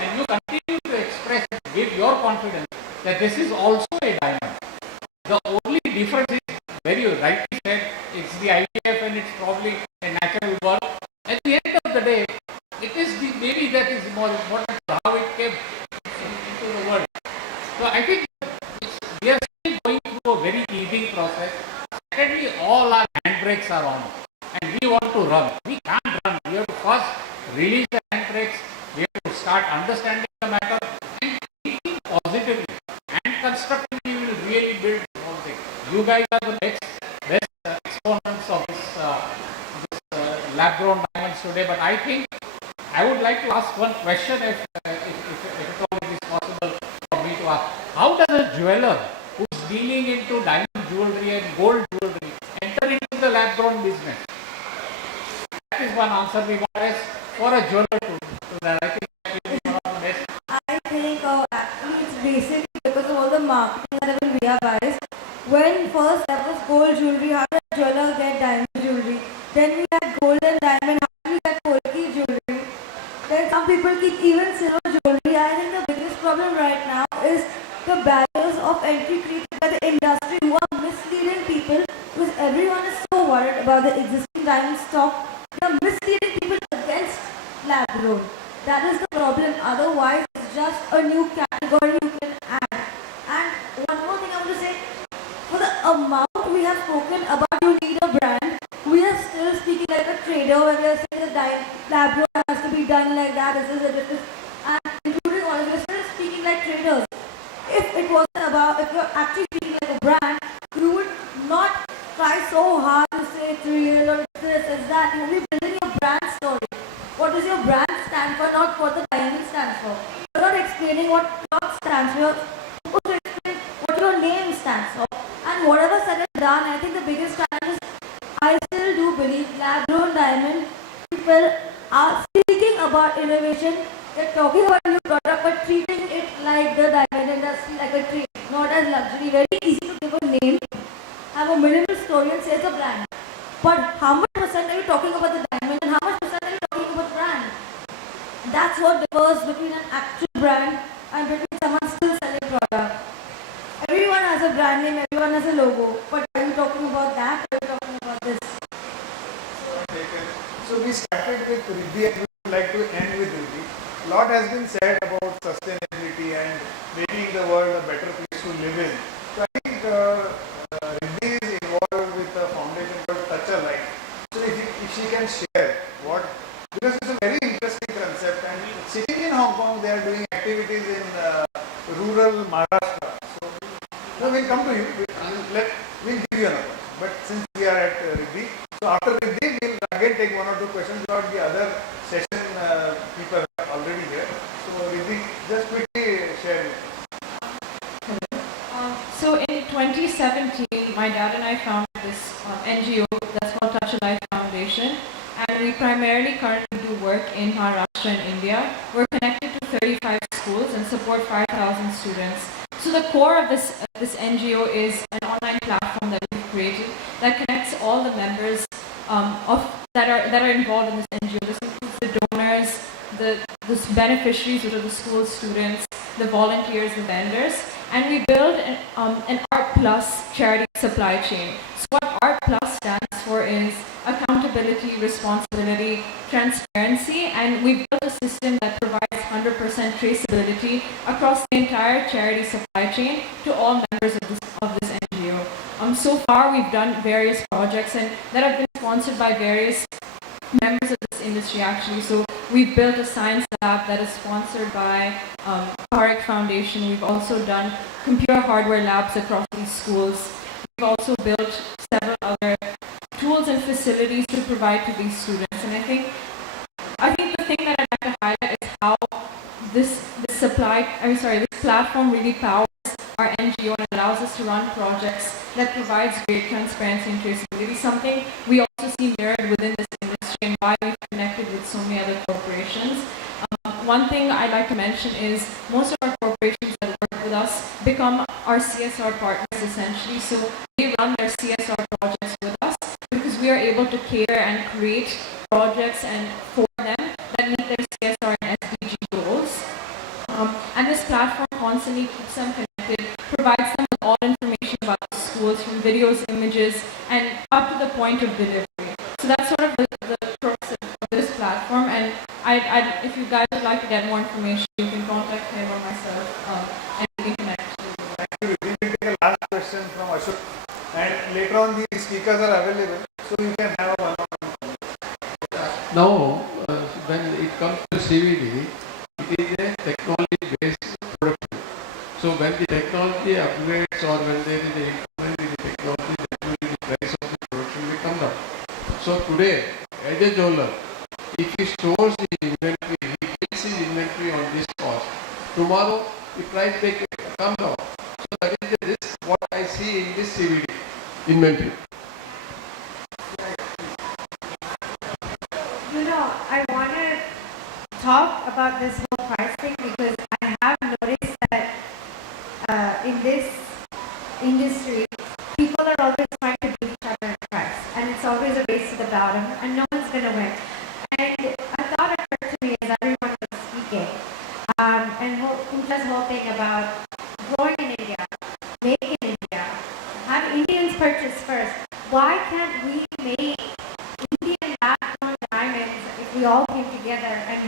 And you continue to express and give your confidence that this is also a diamond. The only difference is, very rightly said, it's the IVF and it's probably a natural birth. At the end of the day, it is the baby that is more important to how it came into the world. So I think we are still going through a very teething process. Secondly, all our handbrakes are on and we want to run. We can't run. We have to first release the handbrakes. We have to start understanding the matter and thinking positively and constructively. We will really build the whole thing. You guys are the next best exponents of this lab-grown diamonds today. But I think I would like to ask one question, if at all it is possible for me to ask. How does a jeweler who's dealing into diamond jewelry and gold jewelry enter into the lab-grown business? That is one answer we want for a jeweler to that. I think that will be one of the best. I think actually it's basically because of all the marketing that we realize. When first there was gold jewelry, how did a jeweler get diamond jewelry? Then we had gold and diamond, how did we get quality jewelry? Then some people keep even silver jewelry. I think the biggest problem right now is the barriers of entry created by the industry who are misleading people, because everyone is so worried about the existing diamond stock. They are misleading people against lab grown. That is the problem. Otherwise, it's just a new category you can add. And one more thing I want to say, for the amount we have spoken about you need a brand, we are still speaking like a trader when we are saying the lab grown has to be done like that. This is a difference. And including all of us, we're still speaking traders. If it wasn't about, if you're actually treating like a brand, you would not try so hard to say it's real or it's this, it's that. You will be building your brand story. What does your brand stand for, not what the diamond stands for. You're not explaining what cloth stands for. You're supposed to explain what your name stands for. And whatever said and done, I think the biggest challenge is, I still do believe lab-grown diamond people are speaking about innovation. They're talking about new product, but treating it like the diamond industry, like a trade, not as luxury. Very easy to give a name, have a minimal story, and say it's a brand. But how much percent are you talking about the diamond, and how much percent are you talking about brand? That's what differs between an actual brand and between someone still selling product. Everyone has a brand name, everyone has a logo, but are you talking about that, or are you talking about this? So we started with Riddhi and we would like to end with Riddhi. A lot has been said about sustainability and making the world a better place to live in. So I think Riddhi is involved with a foundation called Touch a Life. So if she can share what, because it's a very interesting concept, and sitting in Hong Kong they are doing activities in rural Maharashtra. So we'll come to you, we'll give you another. But since we are at Riddhi, so after Riddhi we'll again take one or two questions about the other session people are already here. So Riddhi, just quickly share with us. So in 2017, my dad and I founded this NGO that's called Touch a Life Foundation, and we primarily currently do work in Maharashtra and India. We're connected to 35 schools and support 5,000 students. So the core of this NGO is an online platform that we've created that connects all the members that are involved in this NGO. This includes the donors, the beneficiaries, which are the school students, the volunteers, the vendors, and we build an Art Plus charity supply chain. So what Art Plus stands for is accountability, responsibility, transparency, and we've built a system that provides 100% traceability across the entire charity supply chain to all members of this NGO. So far we've done various projects and that have been sponsored by various members of this industry actually. So we've built a science lab that is sponsored by Parekh Foundation. We've also done computer hardware labs across these schools. We've also built several other tools and facilities to provide to these students. And I think the thing that I'd like to highlight is how this platform really powers our NGO and allows us to run projects that provides great transparency and traceability, something we also see mirrored within this industry and why we've connected with so many other corporations. One thing I'd like to mention is most of our corporations that work with us become our CSR partners essentially. So they run their CSR projects with us because we are able to care and create projects and for them that meet their CSR and SDG goals. And this platform constantly keeps them connected, provides them with all information about the schools, from videos, images, and up to the point of delivery. So that's sort of the crux of this platform. And if you guys would like to get more information, you can contact him or myself, and we can connect you. We will take the last question from Ashok, and later on the speakers are available, so you can have a one-on-one. Now, when it comes to CVD, it is a technology-based production. So when the technology upgrades or when there is an improvement in the technology, definitely the price of the production will come down. So today, as a jeweler, if he stores the inventory, he keeps his inventory on this cost. Tomorrow, the price may come down. So that is the risk what I see in this CVD inventory. I want to talk about this whole price thing because I have noticed that in this industry, people are always trying to beat each other in price, and it's always a race to the bottom, and no one's going to win. And a thought occurred to me as everyone was speaking, and Pooja's whole thing about growing in India, make in India, have Indians purchase first. Why can't we make Indian lab-grown diamonds if we all came together and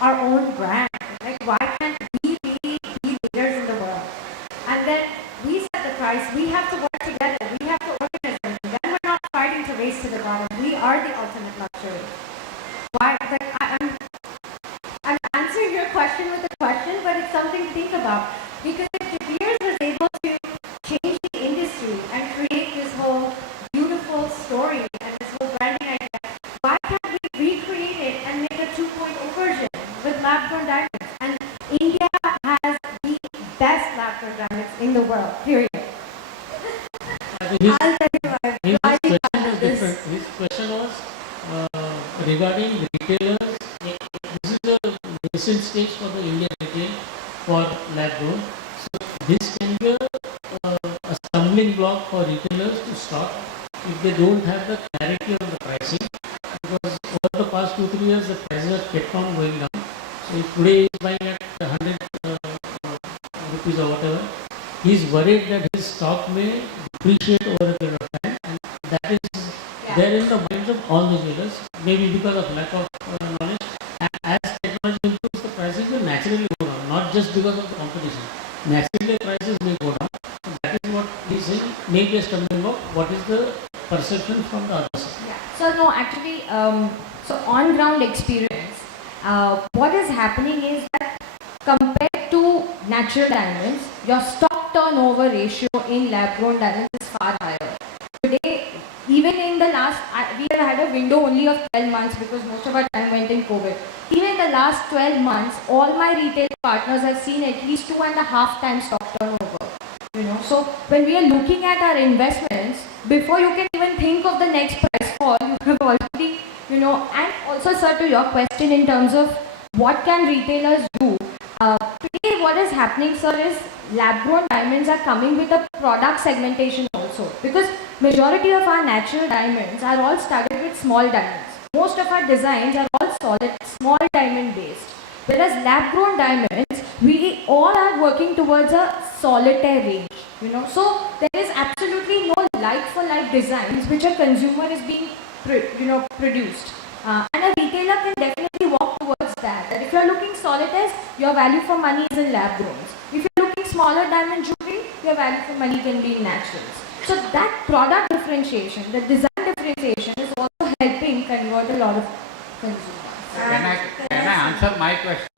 our own brand? Like, why can't we be leaders in the world? And then we set the price. We have to work together. We have to organize everything. Then we're not fighting to race to the bottom. We are the ultimate luxury. Why? Like, I'm answering your question with a question, but it's something to think about. Because if De Beers was able to change the industry and create this whole beautiful story and this whole branding idea, why can't we recreate it and make a 2.0 version with lab-grown diamonds? And India has the best lab-grown diamonds in the world, period. His, I'll tell you why. his Why we question can't was do this. different. His question was regarding retailers. This is a nascent stage for the Indian retail for lab grown. So this can be a stumbling block for retailers to stop if they don't have the clarity on the pricing. Because over the past 2-3 years, the prices have kept on going down. So if today he is buying at 100 rupees or whatever, he is worried that his stock may depreciate over a period of time, and that is there in the minds of all the jewelers, maybe because of lack of knowledge. And as technology improves, the prices will naturally go down, not just because of the competition. Naturally, prices may go down. So that is what he is saying. Maybe a stumbling block. What is the perception from the other side? Yeah. So no, actually, so on ground experience, what is happening is that compared to natural diamonds, your stock turnover ratio in lab grown diamonds is far higher. Today, even in the last, we have had a window only of 12 months because most of our time went in COVID. Even in the last 12 months, all my retail partners have seen at least 2.5 times stock turnover. You know, so when we are looking at our investments, before you can even think of the next price fall, you have already, you know, and also sir, to your question in terms of what can retailers do, today what is happening sir is lab grown diamonds are coming with a product segmentation also, because majority of our natural diamonds are all studded with small diamonds. Most of our designs are all solid, small diamond based. Whereas lab grown diamonds, we all are working towards a solitaire range, you know. So there is absolutely no like for like designs which a consumer is being, produced. And a retailer can definitely walk towards that. That if you are looking solitaires, your value for money is in lab growns. If you are looking smaller diamond jewelry, your value for money can be in naturals. So that product differentiation, the design differentiation is also helping convert a lot of consumers. Can I answer my question?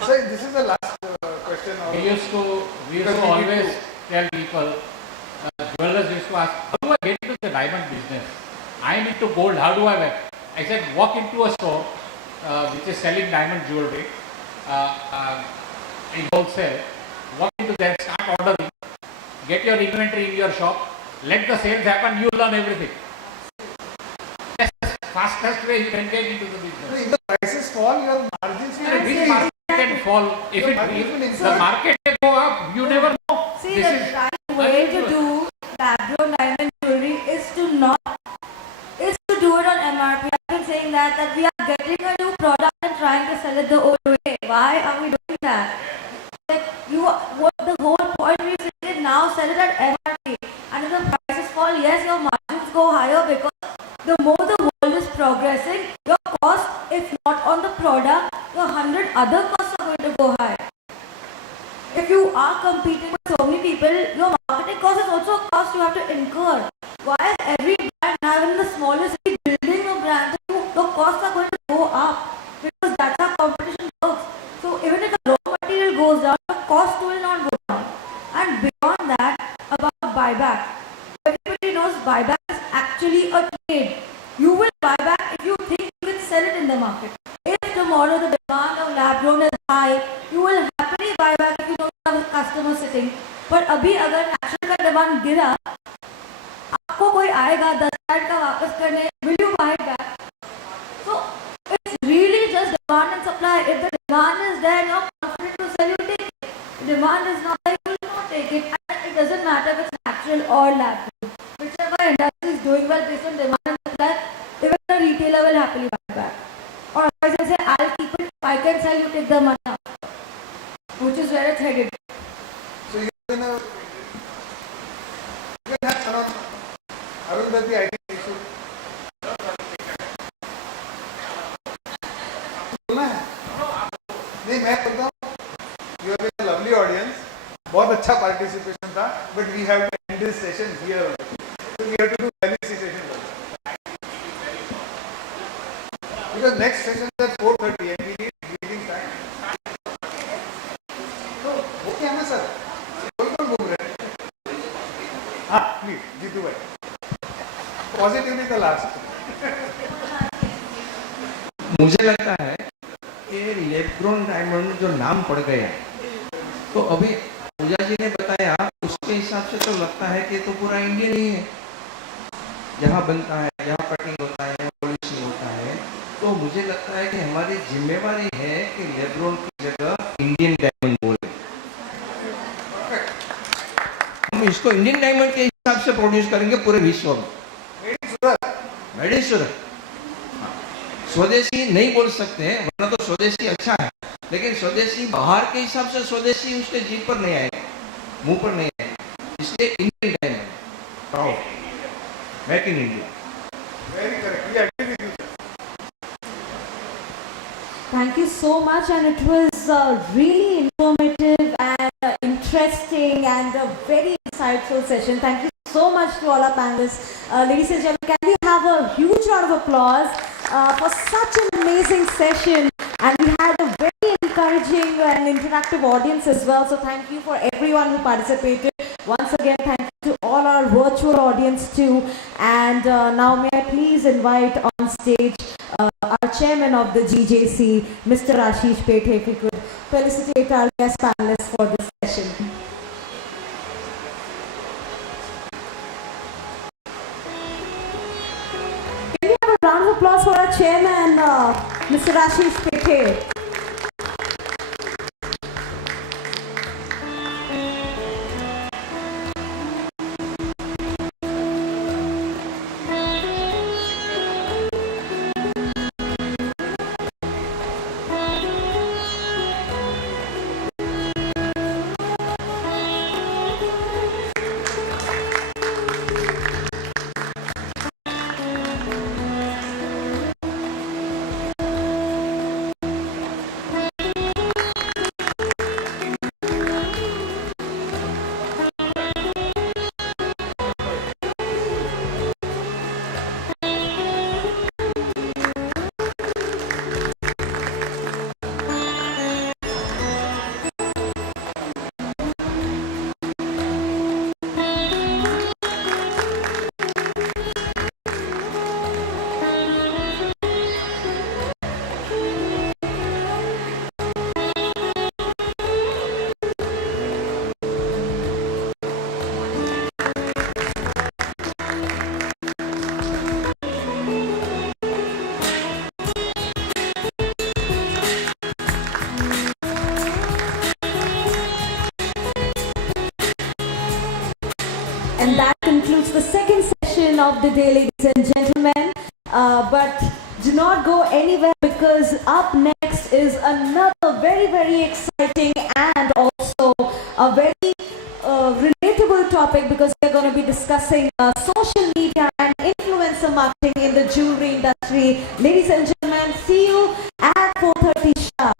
So this is the last question. We used to always tell people, jewelers used to ask, how do I get into the diamond business? I am into gold, how do I work? I said, walk into a store which is selling diamond jewelry in wholesale. Walk into there, start ordering, get your inventory in your shop, let the sales happen, you learn everything. That's the fastest way you can get into the business. If the prices fall, your margins will Which market can fall? If the market may go up, you never know. See, the right way to do lab-grown diamond jewelry is to do it on MRP. I've been saying that we are getting a new product and trying to sell it the old way. Why are we doing that? Like what the whole point we say is now sell it at MRP. And if the prices fall, yes, your margins go higher because the more the world is progressing, your cost, if not on the product, your 100 other costs are going to go high. If you are competing with so many people, your marketing cost is also a cost you have to incur. Why is every brand now in the smallest city building a brand? The costs are going to go up because that's how competition works. So even if the raw material goes down, the cost will not go down. And beyond that, about buyback. Everybody knows buyback is actually a trade. You will buy back if you think you can sell it in the market. If tomorrow the demand of lab grown is high, you will happily buy back if you don't have a customer sitting. But अभी अगर natural का demand गिरा, आपको कोई आएगा 10,000 का वापस करने, will you buy it back? So it's really just demand and supply. If the demand is there and you're confident to sell, you take it. Demand is not there, you will not take it. And it doesn't matter if it's natural or lab grown. Whichever industry is doing well based on demand and supply, even the retailer will happily buy back. Or otherwise I say, I'll keep it, if I can sell, you take the money out. Which is where it's headed. So you can have around, I think you should. बोलना है? नहीं मैं बोलता हूँ, you have been a lovely audience, बहुत अच्छा participation था, but we have to end this session here. So we have to do felicitation. Because next session is at 4:30 and we need breathing time. है ना sir, कौन कौन घूम रहे हैं? हाँ प्लीज जीतू भाई, पॉजिटिवली का लास्ट। मुझे लगता है कि लेब ग्रोन डायमंड जो नाम पड़ गया, तो अभी पूजा जी ने बताया उसके हिसाब से तो लगता है कि तो पूरा इंडियन ही है, जहाँ बनता है, जहाँ कटिंग होता है, पॉलिशिंग होता है। तो मुझे लगता है कि हमारी जिम्मेवारी है कि लेब ग्रोन की जगह इंडियन डायमंड बोले। हम इसको इंडियन डायमंड के हिसाब से प्रोड्यूस करेंगे पूरे विश्व में। मेड इन सूरत। स्वदेशी नहीं बोल सकते हैं, वरना तो स्वदेशी अच्छा है, लेकिन स्वदेशी बाहर के हिसाब से स्वदेशी उसके जीभ पर नहीं आएगा, मुंह पर नहीं आएगा, इसलिए Indian diamond, proud, make in India. Very correct, we agree with you. Thank you so much, and it was really informative and interesting and a very insightful session. Thank you so much to all our panelists. Ladies and gentlemen, can we have a huge round of applause for such an amazing session? And we had a very encouraging and interactive audience as well. So thank you for everyone who participated. Once again, thank you to all our virtual audience too. And now may I please invite on stage our chairman of the GJC, Mr. Ashish Pethe, if we could felicitate our guest panelists for this session. Can we have a round of applause for our chairman, Mr. Ashish Pethe? And that concludes the second session of the day, ladies and gentlemen. But do not go anywhere, because up next is another very, very exciting and also a very relatable topic, because we're going to be discussing social media and influencer marketing in the jewelry industry. Ladies and gentlemen, see you at 4:30 sharp.